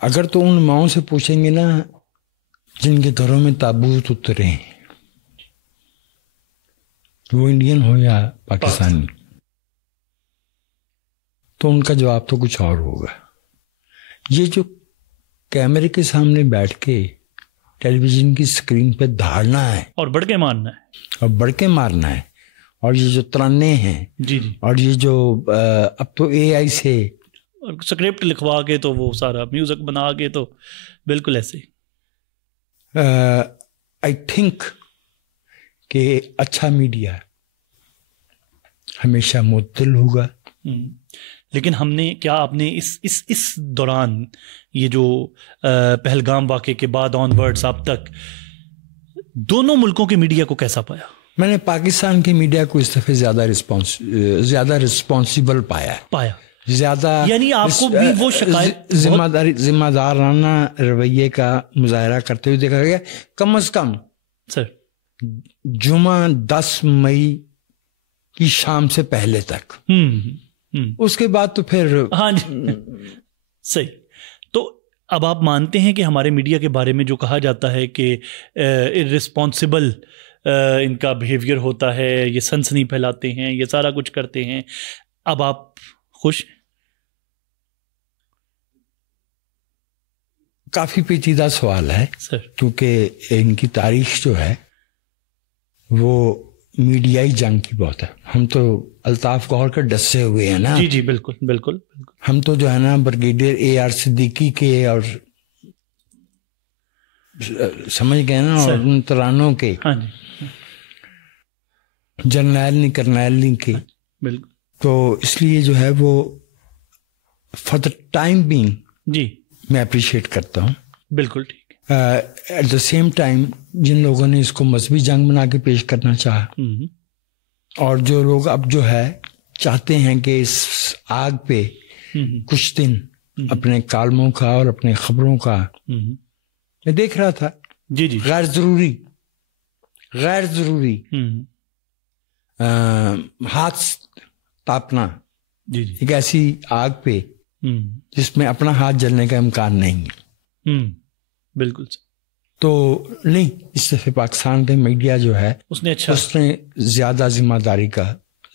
اگر تو ان ماؤں سے پوچھیں گے نا جن کے گھروں میں تابوت اترے ہیں, وہ انڈین ہو یا پاکستانی, تو ان کا جواب تو کچھ اور ہوگا. یہ جو کیمرے کے سامنے بیٹھ کے ٹیلی ویژن کی اسکرین پہ دھاڑنا ہے اور بڑھ کے مارنا ہے, اور یہ جو ترانے ہیں اور یہ جو اب تو اے آئی سے اسکرپٹ لکھوا کے تو وہ سارا میوزک بنا کے تو بالکل ایسے. آئی تھنک کہ اچھا میڈیا ہمیشہ معطل ہوگا. لیکن ہم نے کیا آپ نے اس دوران یہ جو پہلگام واقعے کے بعد آن ورڈز اب تک دونوں ملکوں کے میڈیا کو کیسا پایا؟ میں نے پاکستان کی میڈیا کو اس دفعہ زیادہ رسپانسیبل پایا. زیادہ یعنی آپ کو بھی وہ شکایت ذمہ دارانہ رویے کا مظاہرہ کرتے ہوئے دیکھا گیا. کم از کم سر جمعہ 10 مئی کی شام سے پہلے تک. اس کے بعد تو پھر ہاں جی صحیح. تو اب آپ مانتے ہیں کہ ہمارے میڈیا کے بارے میں جو کہا جاتا ہے کہ irresponsible ان کا بیہیویئر ہوتا ہے, یہ سنسنی پھیلاتے ہیں, یہ سارا کچھ کرتے ہیں, اب آپ خوش ہیں؟ کافی پیچیدہ سوال ہے سر, کیونکہ ان کی تاریخ جو ہے وہ میڈیائی جنگ کی بہت ہے. ہم تو الطاف گوہر کے ڈسے ہوئے ہیں نا. جی بالکل. ہم تو جو ہے نا بریگیڈیئر اے آر صدیقی کے اور سمجھ گئے نا, اور ان ترانوں کے جرنیل نہیں کرنیل نہیں کے. بالکل. تو اس لیے جو ہے وہ فار دا ٹائم بینگ میں اپریشیٹ کرتا ہوں. بالکل ٹھیک. ایٹ دا سیم ٹائم جن لوگوں نے اس کو مذہبی جنگ بنا کے پیش کرنا چاہا, اور جو لوگ اب جو ہے چاہتے ہیں کہ اس آگ پہ کچھ دن اپنے کالموں کا اور اپنے خبروں کا, میں دیکھ رہا تھا غیر ضروری ہاتھ تاپنا ایک ایسی آگ پہ جس میں اپنا ہاتھ جلنے کا امکان نہیں ہے. بالکل. تو نہیں, اس دفعہ پاکستان کے میڈیا جو ہے اس نے زیادہ ذمہ داری کا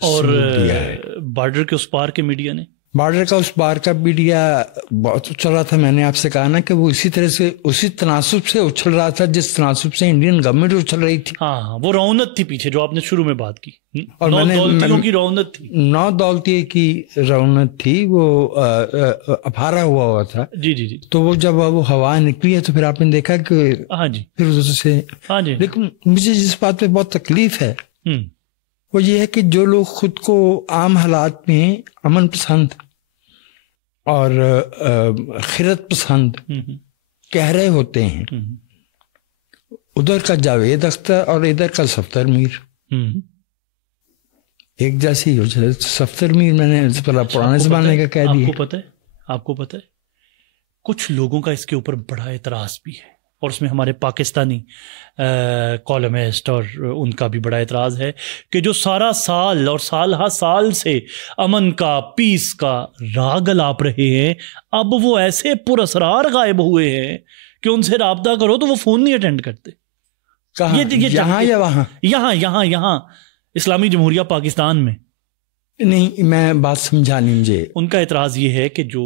اور دیا ہے. بارڈر کے اس پار کے میڈیا نے, بارڈر کا اس پار کا میڈیا بہت اچھل رہا تھا. میں نے آپ سے کہا نا کہ وہ اسی طرح سے اسی تناسب سے اچھل رہا تھا جس تناسب سے انڈین گورنمنٹ اچھل رہی تھی. ہاں وہ رونت تھی پیچھے جو آپ نے شروع میں بات کی, اور دولتیوں کی رونت تھی. 9 دولتیوں کی رونت تھی, وہ اپہارا ہوا تھا. جی. تو وہ جب وہ ہوا نکلی ہے تو پھر آپ نے دیکھا کہ پھر ادھر سے. لیکن مجھے جس بات پہ بہت تکلیف ہے وہ یہ ہے کہ جو لوگ خود کو عام حالات میں امن پسند اور خیرت پسند کہہ رہے ہوتے ہیں, ادھر کا جاوید اختر اور ادھر کا صفدر میر ایک جیسی ہو جائے. صفدر میر میں نے پرانے زمانے کا کہہ دیا. آپ کو پتہ ہے کچھ لوگوں کا اس کے اوپر بڑا اعتراض بھی ہے, اور اس میں ہمارے پاکستانی کالمسٹ اور ان کا بھی بڑا اعتراض ہے کہ جو سارا سال اور سال ہا سال سے امن کا پیس کا راگ الاپ رہے ہیں, اب وہ ایسے پر اسرار غائب ہوئے ہیں کہ ان سے رابطہ کرو تو وہ فون نہیں اٹینڈ کرتے. یہاں یا وہاں؟ یہاں اسلامی جمہوریہ پاکستان میں نہیں میں بات سمجھا نہیں مجھے. ان کا اعتراض یہ ہے کہ جو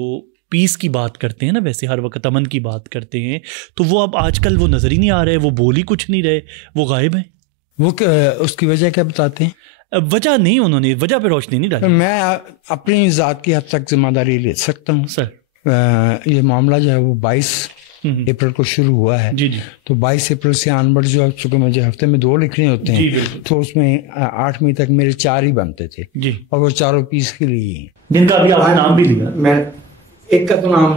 پیس کی بات کرتے ہیں نا، ویسے ہر وقت امن کی بات کرتے ہیں، تو وہ اب آج کل وہ نظر ہی نہیں آ رہے، وہ بول ہی کچھ نہیں رہے، وہ غائب ہیں. وہ اس کی وجہ کیا بتاتے ہیں؟ وجہ نہیں، انہوں نے وجہ پہ روشنی نہیں ڈالی. میں اپنی ذات کی حد تک ذمہ داری لے سکتا ہوں سر. یہ معاملہ جو ہے وہ 22 اپریل کو شروع ہوا ہے. جی جی. تو 22 اپریل سے آنورڈ جو چونکہ مجھے ہفتے میں 2 لکھنے ہوتے ہیں، تو اس میں 8 مئی تک میرے 4 ہی بنتے تھے جی، اور وہ چاروں پیس کے لیے جن کا ابھی آپ نے نام بھی لیا. میں ایک کا تو نام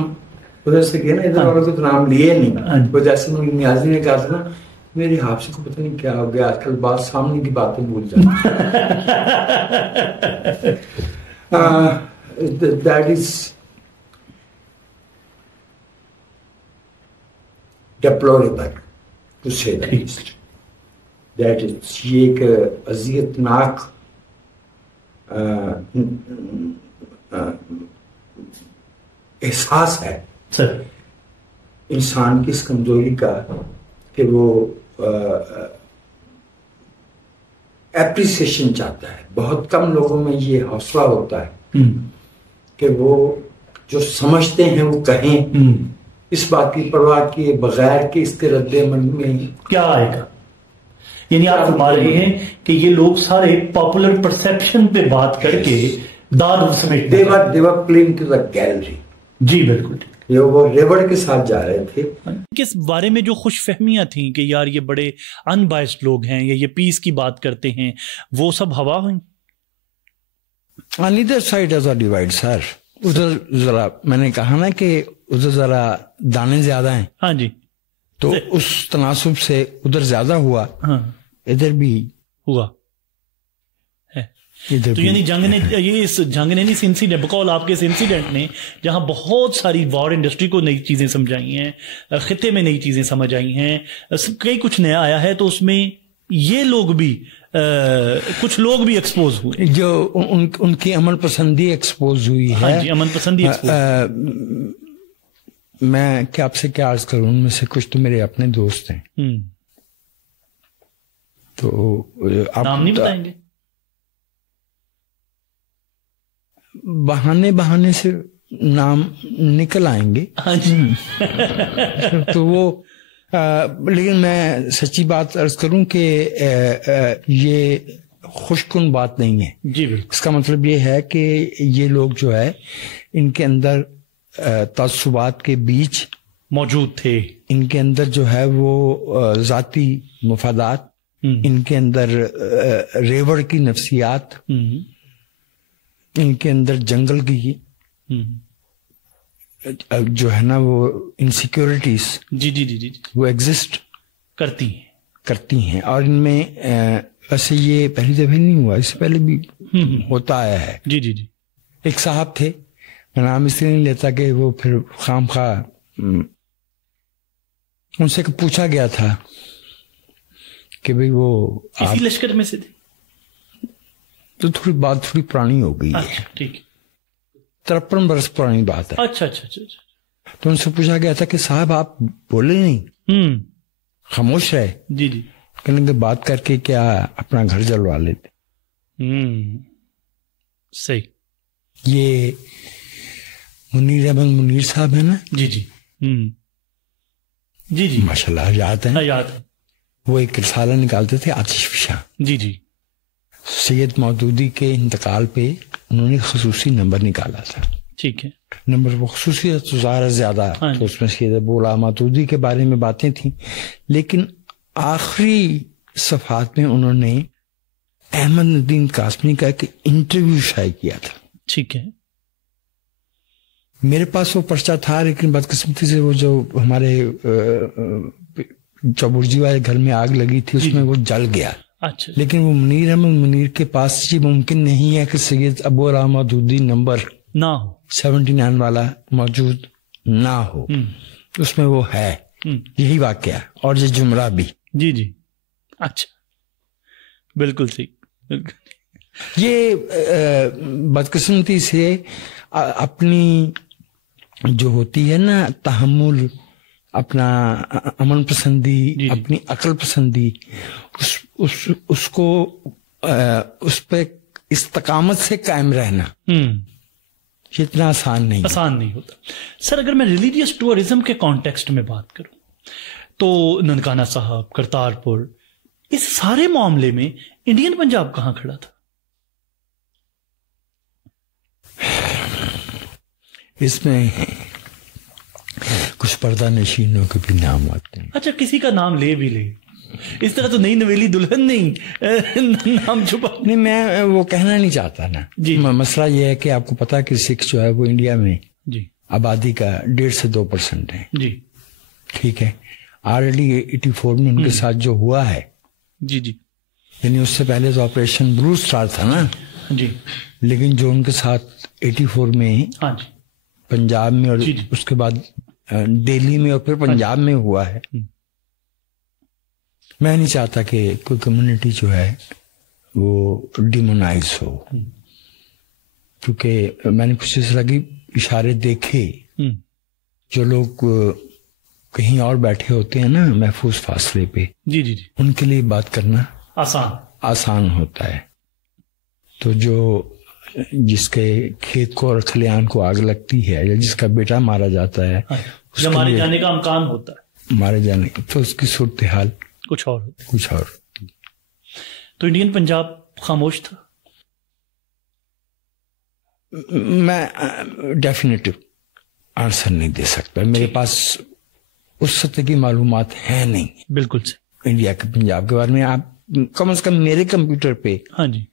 ادھر سے کیا نا، ادھر والوں کو تو نام لیے نہیں. وہ جیسے نیازی نے کہا تھا نا، میری حافظ کو پتہ نہیں کیا ہو گیا، آج کل بات سامنے کی باتیں بھول جاتی. That is deplorable to say the least. That is یہ ایک اذیت ناک احساس ہے انسان کی اس کمزوری کا کہ وہ اپریسیشن چاہتا ہے. بہت کم لوگوں میں یہ حوصلہ ہوتا ہے کہ وہ جو سمجھتے ہیں وہ کہیں، اس بات کی پرواہ کیے بغیر کہ اس کے رد عمل میں کیا آئے گا. یعنی آپ فرما رہے ہیں کہ یہ لوگ سارے پاپولر پرسیپشن پہ بات کر کے داد سمیٹ they were playing to the gallery. جی بالکل. وہ ریوڑ کے ساتھ جا رہے تھے. کس بارے میں جو خوش فہمیاں تھیں کہ یار یہ بڑے ان بائسڈ لوگ ہیں یا یہ پیس کی بات کرتے ہیں، وہ سب ہوا ہوئیں. On either side is a divide, sir. ادھر ذرا میں نے کہا نا کہ ادھر ذرا دانے زیادہ ہیں. ہاں جی. تو اس تناسب سے ادھر زیادہ ہوا، ادھر بھی ہوا. تو یعنی جنگ نے یہ اس جنگ نے نہیں، انسیڈنٹ بقول آپ کے اس انسیڈنٹ نے جہاں بہت ساری وار انڈسٹری کو نئی چیزیں سمجھائی ہیں، خطے میں نئی چیزیں سمجھ آئی ہیں، کئی کچھ نیا آیا ہے، تو اس میں یہ لوگ بھی کچھ لوگ بھی ایکسپوز ہوئے، جو ان کی امن پسندی ایکسپوز ہوئی ہے. ہاں جی، امن پسندی ایکسپوز. میں کیا آپ سے کیا عرض کروں، ان میں سے کچھ تو میرے اپنے دوست ہیں. تو نام نہیں بتائیں گے؟ بہانے سے نام نکل آئیں گے. ہاں جی. تو وہ لیکن میں سچی بات عرض کروں کہ یہ خوش کن بات نہیں ہے. جی بالکل. اس کا مطلب یہ ہے کہ یہ لوگ جو ہے ان کے اندر تعصبات کے بیچ موجود تھے، ان کے اندر جو ہے وہ ذاتی مفادات، ان کے اندر ریوڑ کی نفسیات، ان کے اندر جنگل کی جو ہے نا وہ انسیکیورٹیز جی جی جی جی وہ ایگزسٹ کرتی ہیں. اور ان میں ویسے یہ پہلی دفعہ نہیں ہوا، اس سے پہلے بھی ہوتا آیا ہے. جی جی جی. ایک صاحب تھے، میں نام اس لیے نہیں لیتا کہ وہ پھر خام خواہ، ان سے پوچھا گیا تھا کہ بھئی وہ اسی لشکر میں سے تھے. تو تھوڑی بات تھوڑی پرانی ہو گئی ہے. ٹھیک. 53 برس پرانی بات ہے. اچھا اچھا اچھا. تو ان سے پوچھا گیا تھا کہ صاحب آپ بولے نہیں، خاموش رہے. جی جی. کہنے کہ بات کر کے کیا اپنا گھر جلوا لیتے. صحیح. یہ منیر احمد منیر صاحب ہیں نا. جی جی جی جی ماشاءاللہ یاد ہے. یاد ہے. وہ ایک رسالہ نکالتے تھے، آتش فشاں. جی جی. سید مودودی کے انتقال پہ انہوں نے خصوصی نمبر نکالا تھا. ٹھیک ہے. نمبر وہ خصوصی تو ظاہر زیادہ، تو اس میں سید ابو العلا مودودی کے بارے میں باتیں تھیں، لیکن آخری صفحات میں انہوں نے احمد ندیم قاسمی کا ایک انٹرویو شائع کیا تھا. ٹھیک ہے. میرے پاس وہ پرچہ تھا، لیکن بدقسمتی سے وہ جو ہمارے چوبرجی والے گھر میں آگ لگی تھی اس میں وہ جل گیا. اچھا. لیکن وہ منیر احمد منیر کے پاس یہ ممکن نہیں ہے کہ سید ابو العلا مودودی نمبر نہ ہو، 79 والا موجود نہ ہو. اس میں وہ ہے، یہی واقعہ اور یہ جملہ بھی. جی جی. اچھا بالکل ٹھیک. بالکل. یہ بدقسمتی سے اپنی جو ہوتی ہے نا تحمل، اپنا امن پسندی، اپنی عقل پسندی، اس کو اس پہ استقامت سے قائم رہنا یہ اتنا آسان نہیں ہوتا. سر اگر میں ریلیجیس ٹورزم کے کانٹیکسٹ میں بات کروں تو ننکانہ صاحب، کرتارپور، اس سارے معاملے میں انڈین پنجاب کہاں کھڑا تھا؟ اس میں کچھ پردہ نشینوں کے بھی نام آتے ہیں. اچھا، کسی کا نام لے بھی لے، اس طرح تو نئی نویلی دلہن نہیں نام چھپا نہیں. میں وہ کہنا نہیں چاہتا نا جی. مسئلہ یہ ہے کہ آپ کو پتا کہ سکھ جو ہے وہ انڈیا میں جی آبادی کا 1.5 سے 2% ہے جی. ٹھیک ہے. آلریڈی 84 میں ان کے ساتھ جو ہوا ہے جی جی، یعنی اس سے پہلے تو آپریشن بلو اسٹار تھا نا جی، لیکن جو ان کے ساتھ 84 میں ہاں جی پنجاب میں اور جی جی. اس کے بعد دہلی میں اور پھر پنجاب میں ہوا ہے. میں نہیں چاہتا کہ کوئی کمیونٹی جو ہے وہ ڈیمونائز ہو، کیونکہ میں نے کچھ اس طرح کی اشارے دیکھے. جو لوگ کہیں اور بیٹھے ہوتے ہیں نا محفوظ فاصلے پہ، جی جی جی، ان کے لیے بات کرنا آسان ہوتا ہے. تو جو جس کے کھیت کو اور کھلیان کو آگ لگتی ہے یا جس کا بیٹا مارا جاتا ہے، مارے جانے کا امکان ہوتا ہے، مارے جانے کا، تو اس کی صورتحال کچھ اور ہوتا ہے. کچھ اور. تو انڈین پنجاب خاموش تھا؟ میں ڈیفینیٹو آنسر نہیں دے سکتا. میرے پاس اس سطح کی معلومات ہیں نہیں. بالکل سے انڈیا کے پنجاب کے بارے میں آپ کم از کم میرے کمپیوٹر پہ ہاں جی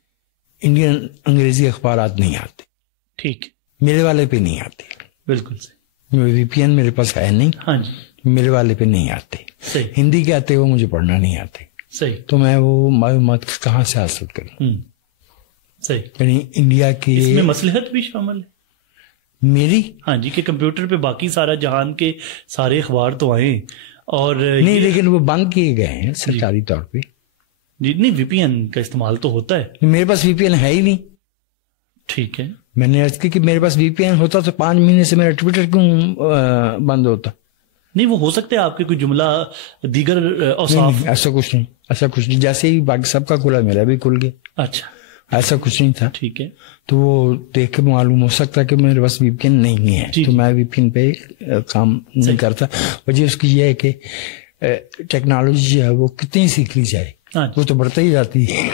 انڈین انگریزی اخبارات نہیں آتے. ٹھیک، میرے والے پہ نہیں آتے. بالکل سے. وی پی این میرے پاس ہے نہیں. ہاں جی، میرے والے پہ نہیں آتے. صحیح. ہندی کے آتے وہ مجھے پڑھنا نہیں آتے. صحیح. تو میں وہ معلومات کہاں سے حاصل کروں؟ صحیح. یعنی انڈیا کی اس میں مصلحت بھی شامل ہے میری. ہاں جی، کہ کمپیوٹر پہ باقی سارا جہان کے سارے اخبار تو آئیں اور نہیں، لیکن وہ بند کیے گئے ہیں سرکاری طور پہ. جی نہیں، وی پی این کا استعمال تو ہوتا ہے. میرے پاس وی پی این ہے ہی نہیں. ٹھیک ہے. میں نے عرض کی کہ میرے پاس وی پی این ہوتا تو 5 مہینے سے میرا ٹویٹر کیوں بند ہوتا؟ نہیں، وہ ہو سکتا ہے آپ کے کوئی جملہ دیگر اوصاف. ایسا کچھ نہیں. جیسے ہی باقی سب کا کھلا میرا بھی کھل گیا. اچھا، ایسا کچھ نہیں تھا. ٹھیک ہے. تو وہ دیکھ کے معلوم ہو سکتا ہے کہ میرے پاس وی پی این نہیں ہے. تو میں وی پی این پہ کام نہیں کرتا. وجہ اس کی یہ ہے کہ ٹیکنالوجی جو ہے وہ کتنی سیکھ لی جائے وہ تو بڑھتا ہی جاتی ہے.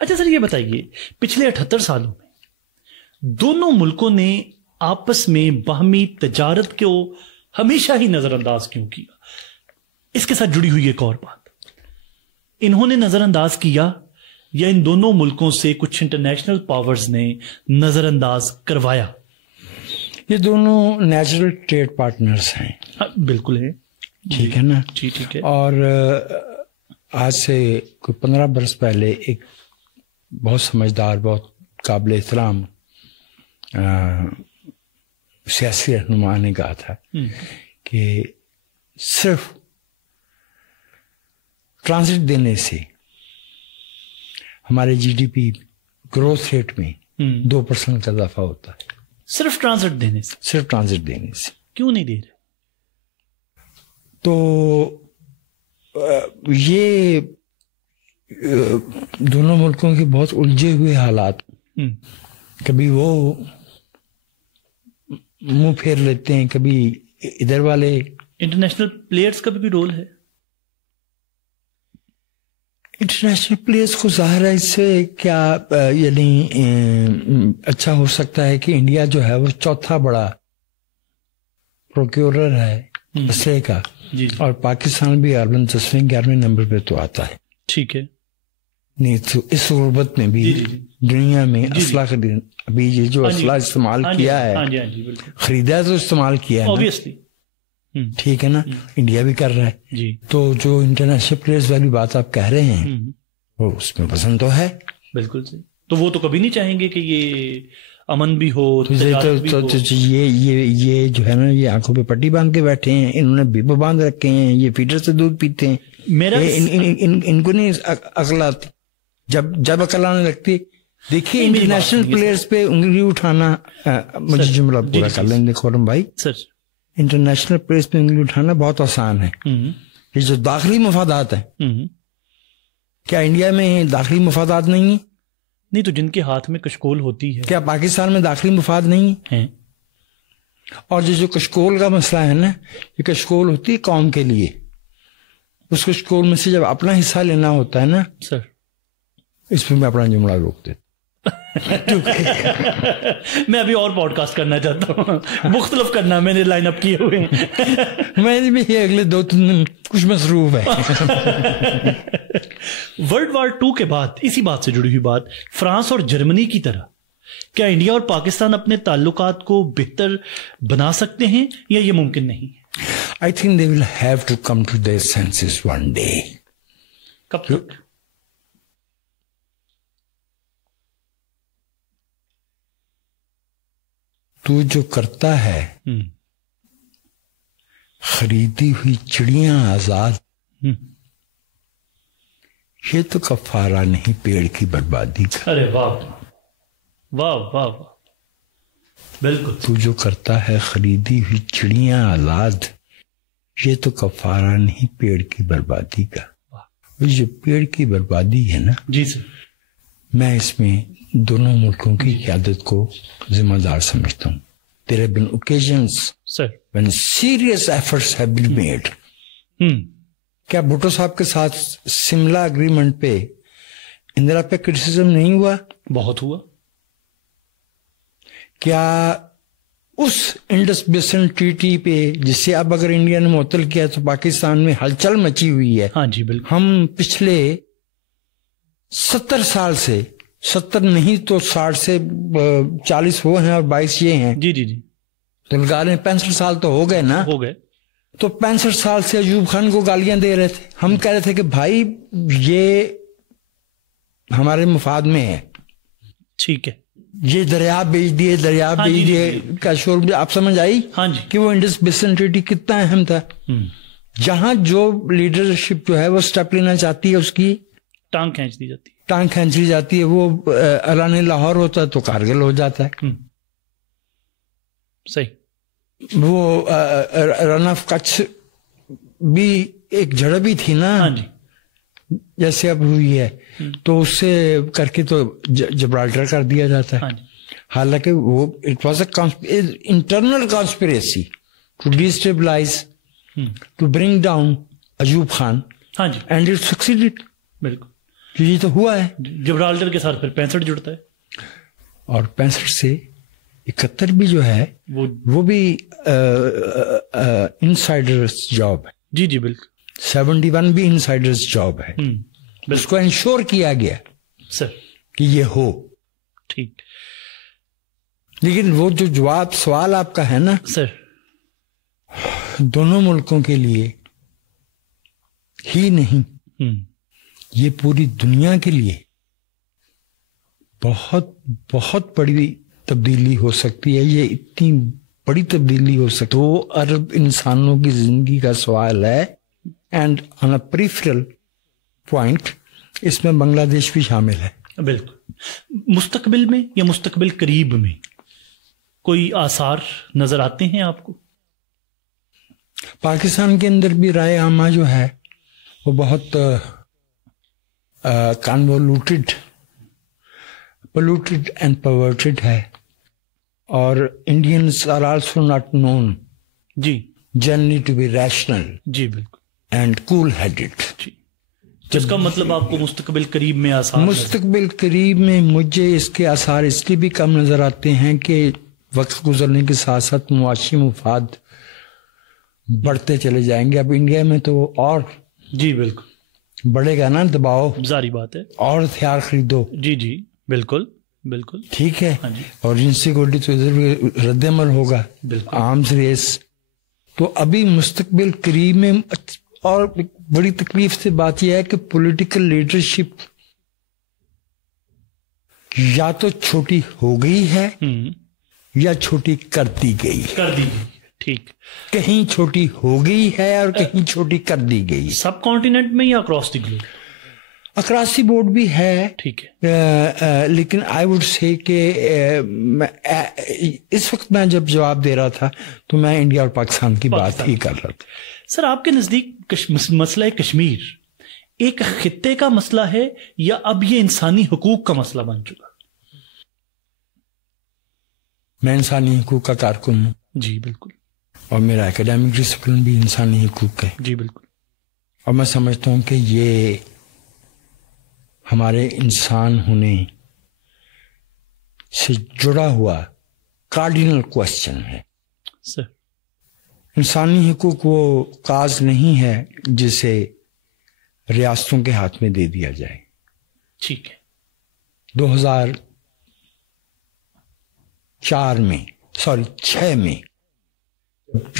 اچھا سر، یہ بتائیے پچھلے 78 سالوں میں دونوں ملکوں نے آپس میں باہمی تجارت کو ہمیشہ ہی نظر انداز کیوں کیا؟ اس کے ساتھ جڑی ہوئی ایک اور بات، انہوں نے نظر انداز کیا یا ان دونوں ملکوں سے کچھ انٹرنیشنل پاورز نے نظر انداز کروایا؟ یہ دونوں نیچرل ٹریڈ پارٹنرز ہیں. بالکل ہے. ٹھیک ہے نا جی ٹھیک ہے. اور آج سے کوئی 15 برس پہلے ایک بہت سمجھدار، بہت قابل احترام سیاسی رہنما نے کہا تھا کہ صرف ٹرانزٹ دینے سے ہمارے G D P growth rate میں 2% کا اضافہ ہوتا ہے. صرف ٹرانزٹ دینے سے؟ صرف ٹرانزٹ دینے سے. کیوں نہیں دے رہے؟ تو یہ دونوں ملکوں کے بہت الجھے ہوئے حالات، کبھی وہ منہ پھیر لیتے ہیں، کبھی ادھر والے. انٹرنیشنل پلیئرز کا بھی رول ہے. انٹرنیشنل پلیئرز کو ظاہر ہے اس سے کیا یعنی اچھا ہو سکتا ہے کہ انڈیا جو ہے وہ چوتھا بڑا پروکیورر ہے اسلحے کا، اور پاکستان بھی اربن 10ویں 11ویں نمبر پہ تو آتا ہے. ٹھیک ہے. نہیں تو اس غربت میں بھی دنیا میں اسلحہ خرید، ابھی یہ جو اسلحہ استعمال کیا ہے، خریدا ہے تو استعمال کیا ہے، ٹھیک ہے نا، انڈیا بھی کر رہا ہے. تو جو انٹرنیشنل پلیئرز والی بات آپ کہہ رہے ہیں وہ اس میں پسند تو ہے. بالکل صحیح. تو وہ تو کبھی نہیں چاہیں گے کہ یہ امن بھی ہو، یہ جو ہے نا یہ آنکھوں پہ پٹی باندھ کے بیٹھے ہیں، انہوں نے بیبو باندھ رکھے ہیں، یہ فیڈر سے دودھ پیتے ہیں. ان کو نہیں عقل آتی. جب عقل آنے لگتی، دیکھیے انٹرنیشنل پلیئرز پہ انگلی اٹھانا، مجھے جملہ پورا کر لیں خورم بھائی. انٹرنیشنل پلیئرز پہ انگلی اٹھانا بہت آسان ہے. یہ جو داخلی مفادات ہیں، کیا انڈیا میں داخلی مفادات نہیں ہیں؟ نہیں تو جن کے ہاتھ میں کشکول ہوتی ہے، کیا پاکستان میں داخلی مفاد نہیں ہیں؟ اور جو کشکول کا مسئلہ ہے نا، یہ کشکول ہوتی ہے قوم کے لیے، اس کشکول میں سے جب اپنا حصہ لینا ہوتا ہے نا سر، اس پہ میں اپنا جملہ روک دیتا میں ابھی اور پوڈ کاسٹ کرنا چاہتا ہوں، مختلف کرنا، میں نے لائن اپ کیے ہوئے ہیں، میں بھی اگلے 2-3 دن کچھ مصروف ہے۔ ورلڈ وار 2 کے بعد، اسی بات سے جڑی ہوئی بات، فرانس اور جرمنی کی طرح کیا انڈیا اور پاکستان اپنے تعلقات کو بہتر بنا سکتے ہیں یا یہ ممکن نہیں؟ I think they will have to come to their senses one day. کب تک؟ تو جو کرتا ہے خریدی ہوئی چڑیاں آزاد، یہ تو کفارہ نہیں پیڑ کی بربادی کا۔ ارے واہ واہ واہ واہ، بالکل۔ تو جو کرتا ہے خریدی ہوئی چڑیاں آزاد، یہ تو کفارہ نہیں پیڑ کی بربادی کا۔ جو پیڑ کی بربادی ہے نا، جی سر، میں اس میں دونوں ملکوں کی قیادت کو ذمہ دار سمجھتا ہوں۔ There have been occasions sir, when serious efforts have been made. کیا بھٹو صاحب کے ساتھ سملا اگریمنٹ پہ اندرا پہ کرٹیسزم نہیں ہوا؟ بہت ہوا۔ کیا اس انڈس بیسن ٹریٹی پہ، جس سے اب اگر انڈیا نے معطل کیا تو پاکستان میں ہلچل مچی ہوئی ہے؟ ہاں جی بالکل۔ ہم پچھلے 70 سال سے، 70 نہیں تو 60 سے 40 وہ ہیں اور 22 یہ ہیں۔ جی جی جی، تو گالیں 65 سال تو ہو گئے نا، ہو گئے۔ تو 65 سال سے ایوب خان کو گالیاں دے رہے تھے، ہم کہہ رہے تھے کہ بھائی یہ ہمارے مفاد میں ہے، ٹھیک ہے، یہ دریا بیچ دیے، دریا بیچ دیے کا شور۔ آپ سمجھ آئی ہاں جی، کہ وہ انڈس بیسن ٹریٹی کتنا اہم تھا؟ جہاں جو لیڈرشپ جو ہے وہ سٹیپ لینا چاہتی ہے، اس کی ٹانگ کھینچ دی جاتی ہے، ٹانگ کھینچ لی جاتی ہے۔ وہ اعلان لاہور ہوتا ہے تو کارگل ہو جاتا ہے۔ صحیح۔ وہ رن آف کچھ بھی ایک جھڑپ ہی تھی نا، ہاں جی، جیسے اب ہوئی ہے، تو اس سے کر کے تو جبرالٹر کر دیا جاتا ہے۔ ہاں جی، حالانکہ وہ it was a internal conspiracy to destabilise, to bring down Ayub Khan, ہاں جی، اینڈ اٹ سکسیڈڈ۔ بالکل، یہ تو ہوا ہے۔ جبرالٹر کے ساتھ پھر 65 جڑتا ہے، اور 65 سے 71 بھی جو ہے وہ بھی انسائڈرز جاب ہے۔ جی جی بالکل۔ 71 بھی انسائڈرز جاب ہے، اس کو انشور کیا گیا سر کہ یہ ہو۔ ٹھیک، لیکن وہ جو جواب سوال آپ کا ہے نا سر، دونوں ملکوں کے لیے ہی نہیں، یہ پوری دنیا کے لیے بہت بہت بڑی تبدیلی ہو سکتی ہے۔ یہ اتنی بڑی تبدیلی ہو سکتی ہے، 2 ارب انسانوں کی زندگی کا سوال ہے۔ And on a peripheral point اس میں بنگلہ دیش بھی شامل ہے۔ بالکل۔ مستقبل میں یا مستقبل قریب میں کوئی آثار نظر آتے ہیں آپ کو؟ پاکستان کے اندر بھی رائے عامہ جو ہے وہ بہت کنوولوٹڈ، polluted and perverted ہے، اور Indians are also not known G generally to be rational جی بالکل and cool-headed۔ جی، جس کا مطلب آپ کو مستقبل قریب میں آثار مستقبل قریب میں مجھے اس کے آثار اس لیے بھی کم نظر آتے ہیں کہ وقت گزرنے کے ساتھ ساتھ معاشی مفاد بڑھتے چلے جائیں گے۔ اب انڈیا میں تو اور جی بالکل بڑھے گا نا دباؤ، ظاہری بات ہے، اور ہتھیار خریدو۔ جی جی بالکل بالکل، ٹھیک ہے، ہاں جی، اور انسیکیورٹی تو ادھر بھی رد عمل ہوگا، بالکل، آرمز ریس۔ تو ابھی مستقبل قریب میں، اور بڑی تکلیف سے بات یہ ہے کہ پولیٹیکل لیڈرشپ یا تو چھوٹی ہو گئی ہے یا چھوٹی کر دی گئی، ٹھیک، کہیں چھوٹی ہو گئی ہے اور کہیں چھوٹی کر دی گئی۔ سب کانٹیننٹ میں یا across the globe? Across the board بھی ہے، ٹھیک ہے، لیکن آئی وڈ سے کہ اس وقت میں جب جواب دے رہا تھا تو میں انڈیا اور پاکستان کی بات ہی کر رہا تھا۔ سر آپ کے نزدیک مسئلہ کشمیر ایک خطے کا مسئلہ ہے یا اب یہ انسانی حقوق کا مسئلہ بن چکا؟ میں انسانی حقوق کا کارکن ہوں. جی بالکل. اور میرا اکیڈیمک ڈسپلن بھی انسانی حقوق ہے. جی بالکل. اور میں سمجھتا ہوں کہ یہ ہمارے انسان ہونے سے جڑا ہوا کارڈینل کوسچن ہے. سر انسانی حقوق وہ کاز نہیں ہے جسے ریاستوں کے ہاتھ میں دے دیا جائے. ٹھیک ہے. 6 میں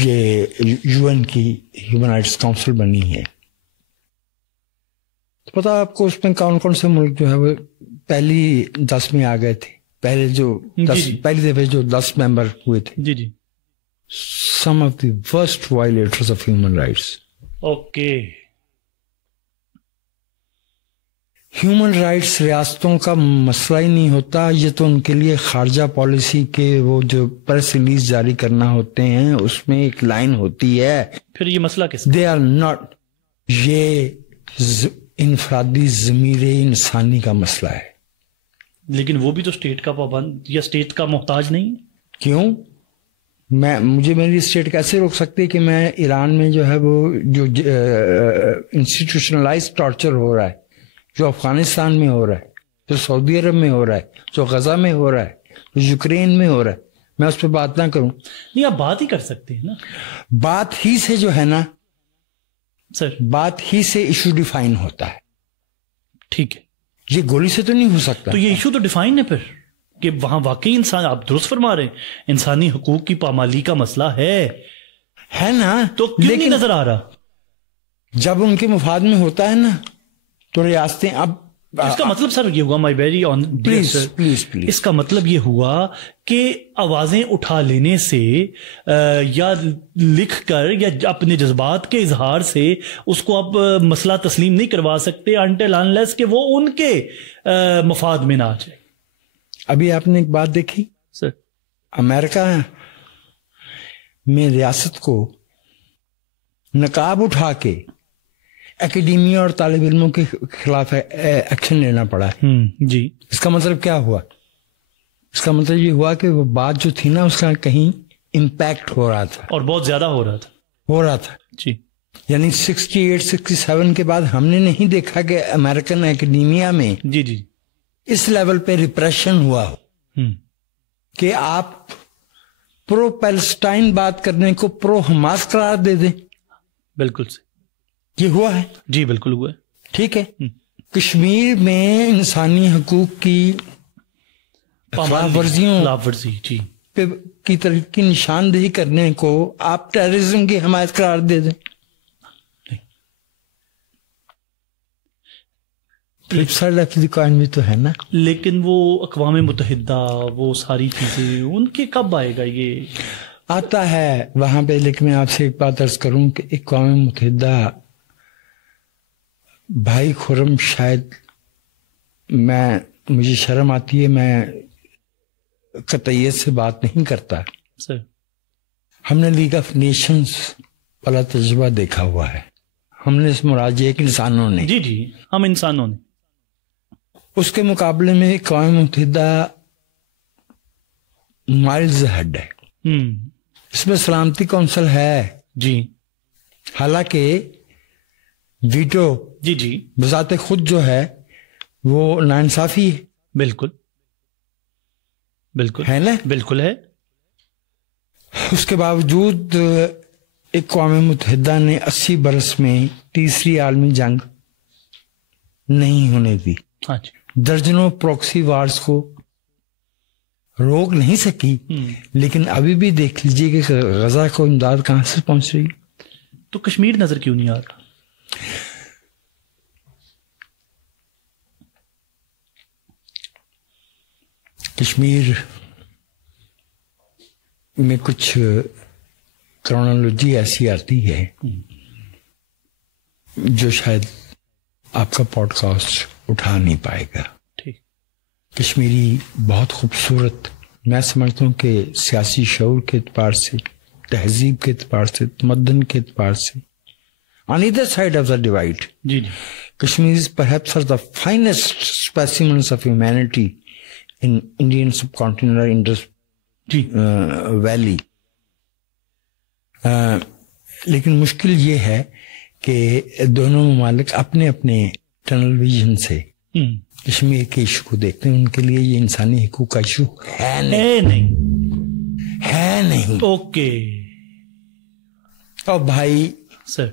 یہ یو این کی ہیومن رائٹس کاؤنسل بنی ہے. تو پتا آپ کو اس میں کون کون سے ملک جو ہے وہ پہلی 10 میں آ گئے تھے. پہلی دفعہ جو 10 ممبر ہوئے تھے. جی جی. Some of the worst violators of human rights. Okay. Human rights ریاستوں کا مسئلہ ہی نہیں ہوتا. یہ تو ان کے لیے خارجہ پالیسی کے وہ جو پریس ریلیز جاری کرنا ہوتے ہیں اس میں ایک لائن ہوتی ہے. پھر یہ مسئلہ کس؟ They are not. یہ انفرادی ضمیر انسانی کا مسئلہ ہے. لیکن وہ بھی تو اسٹیٹ کا پابند یا اسٹیٹ کا محتاج نہیں. کیوں؟ مجھے میری اسٹیٹ کیسے روک سکتی ہے کہ میں ایران میں جو ہے وہ جو انسٹیٹیوشنلائز ٹارچر ہو رہا ہے، جو افغانستان میں ہو رہا ہے، جو سعودی عرب میں ہو رہا ہے، جو غزہ میں ہو رہا ہے، جو یوکرین میں ہو رہا ہے، میں اس پہ بات نہ کروں؟ نہیں، آپ بات ہی کر سکتے ہیں نا. بات ہی سے جو ہے نا سر، بات ہی سے ایشو ڈیفائن ہوتا ہے. ٹھیک ہے. یہ گولی سے تو نہیں ہو سکتا. تو یہ ایشو تو ڈیفائن ہے پھر کہ وہاں واقعی انسان، آپ درست فرما رہے ہیں، انسانی حقوق کی پامالی کا مسئلہ ہے نا. تو کیوں نہیں نظر آ رہا؟ جب ان کے مفاد میں ہوتا ہے نا تو ریاستیں اب اس کا مطلب سر یہ ہوا، مائی ویری آن پلیز، اس کا مطلب یہ ہوا کہ آوازیں اٹھا لینے سے یا لکھ کر یا اپنے جذبات کے اظہار سے اس کو آپ مسئلہ تسلیم نہیں کروا سکتے انٹل انلیس کہ وہ ان کے مفاد میں نہ آ جائے. ابھی آپ نے ایک بات دیکھی سر، امریکہ میں ریاست کو نقاب اٹھا کے اکیڈیمیا اور طالب علموں کے خلاف ایکشن لینا پڑا ہے. جی. اس کا مطلب کیا ہوا؟ اس کا مطلب یہ ہوا کہ وہ بات جو تھی نا اس کا کہیں امپیکٹ ہو رہا تھا، اور بہت زیادہ ہو رہا تھا. جی. یعنی 68-67 کے بعد ہم نے نہیں دیکھا کہ امریکن اکیڈیمیا میں جی جی اس لیول پہ ریپریشن ہوا ہو کہ آپ پرو پیلسٹائن بات کرنے کو پرو حماس قرار دے دیں. بالکل سے یہ ہوا ہے. جی بالکل ہوا ہے. ٹھیک ہے. کشمیر میں انسانی حقوق کی خلاف ورزی جی کی نشاندہی کرنے کو آپ ٹیررزم کی حمایت قرار دے دیں. Flip side of the coin بھی تو ہے نا. لیکن وہ اقوام متحدہ، وہ ساری چیزیں ان کے کب آئے گا؟ یہ آتا ہے وہاں پہ. لیکن میں آپ سے ایک بات عرض کروں کہ اقوام متحدہ بھائی خرم، شاید مجھے شرم آتی ہے، میں قطعیت سے بات نہیں کرتا. سر، ہم نے لیگ آف نیشنز والا تجربہ دیکھا ہوا ہے. ہم نے اس مراجعے کے انسانوں نے، جی جی ہم انسانوں نے، اس کے مقابلے میں اقوام متحدہ مائلز ہیڈ ہے. اس میں سلامتی کونسل ہے. جی. حالانکہ ویٹو جی جی بذات خود جو ہے وہ ناانصافی ہے. بالکل بالکل ہے نا. بالکل ہے. اس کے باوجود اقوام متحدہ نے 80 برس میں تیسری عالمی جنگ نہیں ہونے دی. ہاں جی. درجنوں پروکسی وارز کو روک نہیں سکی. لیکن ابھی بھی دیکھ لیجئے کہ غزہ کو امداد کہاں سے پہنچ رہی. تو کشمیر نظر کیوں نہیں آ رہا؟ کشمیر میں کچھ کرونالوجی ایسی آتی ہے جو شاید آپ کا پوڈ کاسٹ اٹھا نہیں پائے گا. ٹھیک. کشمیری بہت خوبصورت، میں سمجھتا ہوں کہ سیاسی شعور کے اعتبار سے، تہذیب کے اعتبار سے، تمدن کے اعتبار سے، on other side of the divide, جی جی Kashmiris perhaps are the finest specimens of humanity in Indian subcontinent or Indus Valley. لیکن مشکل یہ ہے کہ دونوں ممالک اپنے اپنے ٹنل ویژن سے کشمیر کے ایشو کو دیکھتے ہیں. ان کے لیے یہ انسانی حقوق کا ایشو ہے نہیں. اوکے. اور بھائی سر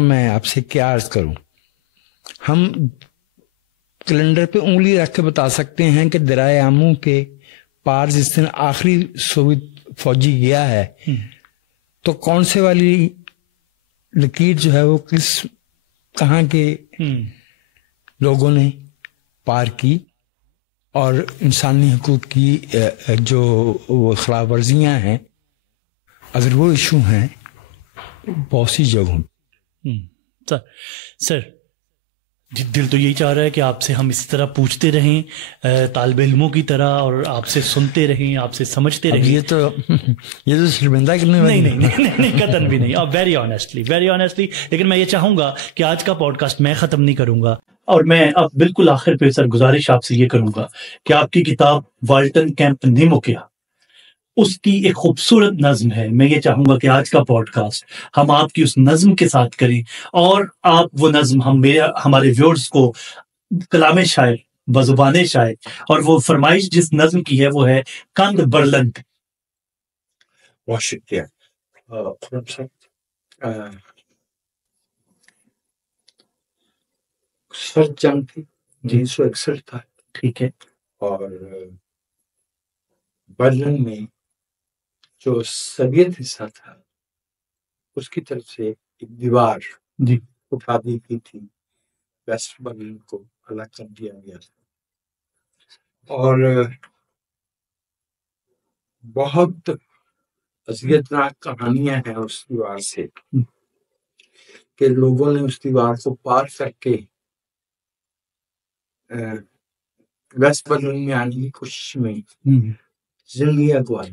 میں آپ سے کیا عرض کروں, ہم کیلنڈر پہ انگلی رکھ کے بتا سکتے ہیں کہ درائے آمو کے پار جس دن آخری سوویت فوجی گیا ہے تو کون سے والی لکیر جو ہے وہ کہاں کے لوگوں نے پار کی, اور انسانی حقوق کی جو وہ خلاف ورزیاں ہیں, اگر وہ ایشو ہیں بہت سی جگہوں. سر دل تو یہی چاہ رہا ہے کہ آپ سے ہم اسی طرح پوچھتے رہیں طالب علموں کی طرح, اور آپ سے سنتے رہیں, آپ سے سمجھتے رہیں. یہ تو شرمندہ کرنے والی نہیں قطعاً بھی نہیں. اب ویری آنیسٹلی لیکن میں یہ چاہوں گا کہ آج کا پوڈ کاسٹ میں ختم نہیں کروں گا, اور میں اب بالکل آخر پہ سر گزارش آپ سے یہ کروں گا کہ آپ کی کتاب والٹن کیمپ نیمو کیا, اس کی ایک خوبصورت نظم ہے. میں یہ چاہوں گا کہ آج کا پوڈ کاسٹ ہم آپ کی اس نظم کے ساتھ کریں, اور آپ وہ نظم ہمارے ویورز کو کلام شاعر بزبان شاعر, اور وہ فرمائش جس نظم کی ہے وہ ہے کند برلند. بہت شکریہ سر. جنگ تھی 1961 تھا, ٹھیک ہے, اور برلن میں جو سوویت حصہ تھا اس کی طرف سے ایک دیوار اٹھا دی گئی تھی, ویسٹ برلن کو الگ کر دیا گیا تھا, اور بہت اذیتناک کہانیاں ہیں اس دیوار سے کہ لوگوں نے اس دیوار کو پار کر کے ویسٹ برلن میں آنے کی کوشش میں زندگی گوائی.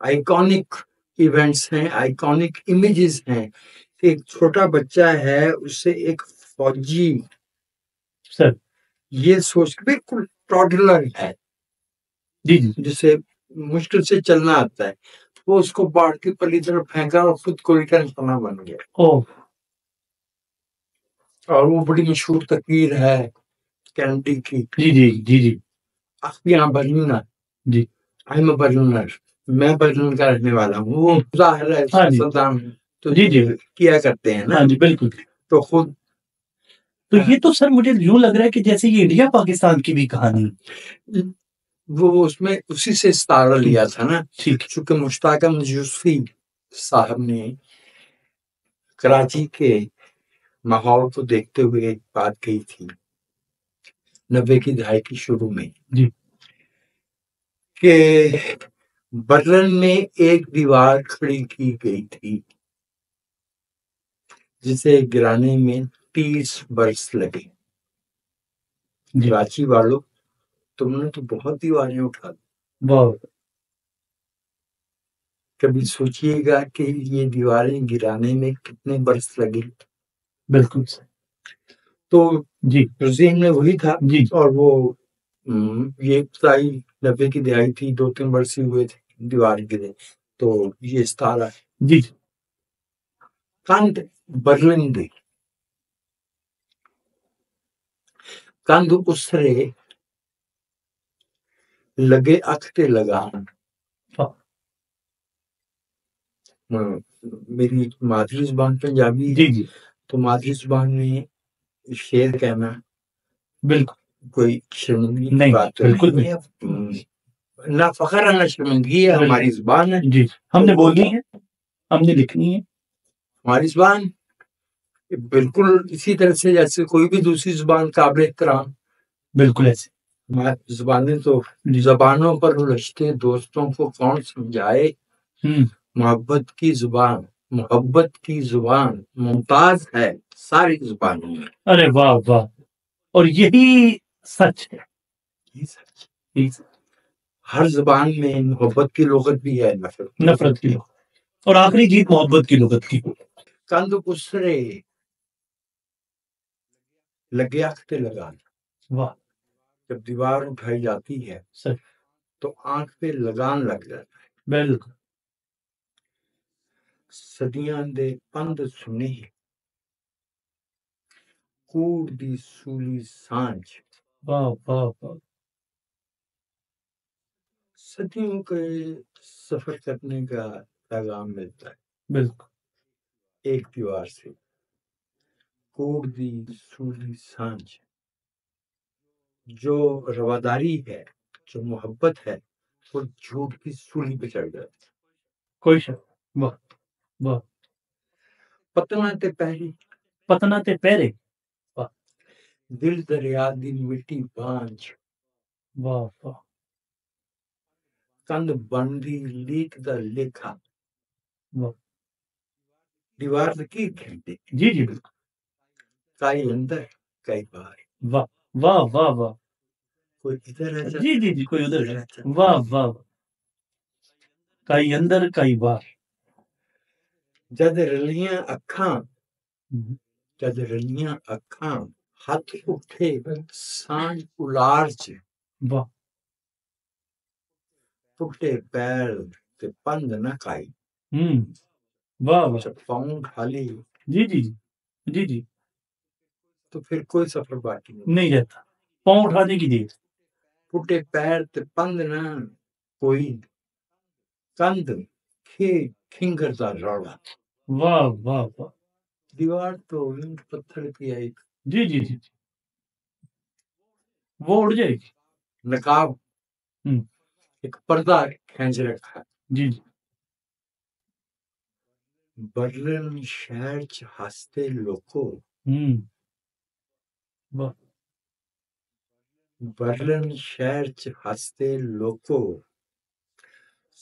آئیکونک ایونٹس ہیں, آئیکونک امیجز ہیں. ایک چھوٹا بچہ ہے, اس سے ایک فوجی سر یہ سوچ بالکل ٹوڈلر ہے جسے مشکل سے چلنا آتا ہے, وہ اس کو باڑ کے پلی طرف پھینکا اور خود گولی کا نشانہ بن گیا. اور وہ بڑی مشہور تقریر ہے کینیڈی کی. جی یہاں Berliner, I am a Berliner, میں برلن کا رہنے والا ہوں. وہ ظاہر ہے صدام تو کیا کرتے ہیں نا. جی بالکل. تو خود تو یہ تو سر مجھے یوں لگ رہا ہے کہ جیسے یہ انڈیا پاکستان کی بھی کہانی, وہ اس میں اسی سے استعارہ لیا تھا نا. چونکہ مشتاق احمد یوسفی صاحب نے کراچی کے ماحول کو دیکھتے ہوئے ایک بات کہی تھی 90 کی دہائی کی شروع میں کہ برلن میں ایک دیوار کھڑی کی گئی تھی جسے گرانے میں 30 برس لگے. کراچی والوں تم نے تو بہت دیواریں اٹھا دی. کبھی سوچئے گا کہ یہ دیواریں گرانے میں کتنے برس لگے. بالکل تو ذہن میں وہی تھا. اور وہ یہ ابتدائی 90 کی دہائی تھی, 2-3 برس ہی ہوئے تھے دیوار گرے, تو یہ استعارہ ہے. کند برلندی, کند اسرے لگے اکھتے لگان. میری مادری زبان پنجابی ہے, تو مادری زبان میں شعر کہنا بالکل کوئی شرمندگی کی بات نہیں ہے. نہ فخر ہے نہ شرمندگی ہے, ہماری زبان ہے. ہم نے بولنی ہے, ہم نے لکھنی ہے. ہماری زبان بالکل اسی طرح سے جیسے کوئی بھی دوسری زبان قابل احترام. بالکل ایسے زبانیں تو زبانوں پر الجھتے دوستوں کو کون سمجھائے. محبت کی زبان ممتاز ہے ساری زبانوں میں. ارے واہ واہ, اور یہی سچ ہے. ہر زبان میں محبت کی لغت بھی ہے, نفرت کی لغت, اور آخری جیت محبت کی لغت کی. کند اسرے لگے آنکھ پہ لگانا. واہ. جب دیوار اٹھائی جاتی ہے صحیح. تو آنکھ پہ لگان لگ جاتا ہے. بالکل. صدیاں دے پند سنے کوڑ دی سولی سانج. واہ واہ واہ. صدیوں کے سفر کرنے کا پیغام ملتا ہے بالکل. ایک دیوار سے. کوڑ دی سولی سانج، جو رواداری ہے، جو محبت ہے، وہ جھوٹ کی سولی پہ چڑھ جاتی ہے. کوئی شک. واہ واہ. پتنا تے پہری پتنا تے پہرے. دل دریا دی مٹی بانج. واہ واہ. کند بندی لیک دا لکھا. واہ. دیوار لکیر کھینٹی. جی جی بالکل. کئی اندر کئی باہر. واہ واہ واہ واہ. کوئی ادھر رہتا جی جی جی کوئی ادھر. واہ واہ. کئی اندر کئی باہر. جد رلیاں اکھاں، جد رلیاں اکھاں ہاتھ اٹھے سانج اولار چ. واہ. ٹوٹے پیر تے پند نہ کائی. واہ واہ. جب پاؤں ڈھالی جی جی جی جی جی. تو پھر کوئی سفر باقی نہیں رہتا. پاؤں اٹھانے کی دیر. ٹوٹے پیر تے پند نہ کوئی. کند کھنگر دا روڑا. واہ واہ واہ. دیوار تو اینٹ پتھر کی آئی. جی جی جی جی. وہ اڑ جائے گی. نقاب ایک پردہ کھینچ رکھا. جی جی. برلن شہر چ ہستے لوکو. واہ. برلن شہر چ ہستے لوکو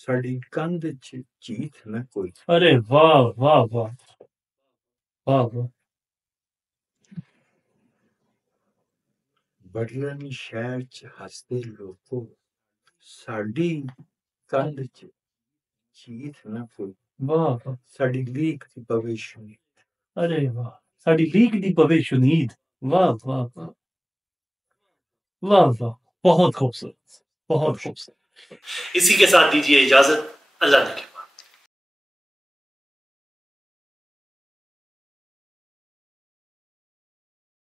ساڈی کند چ جیت نہ کوئی. ارے واہ واہ واہ واہ واہ. برلن شہر چ ہستے لوکو ساڈی کند چ جیت نہ کوئی. واہ واہ. ساڈی لیک دی بویشنی. ارے واہ. ساڈی لیک دی بویشنید. واہ واہ واہ واہ واہ. بہت خوبصورت. بہت خوبصورت. اسی کے ساتھ دیجیے اجازت. اللہ نے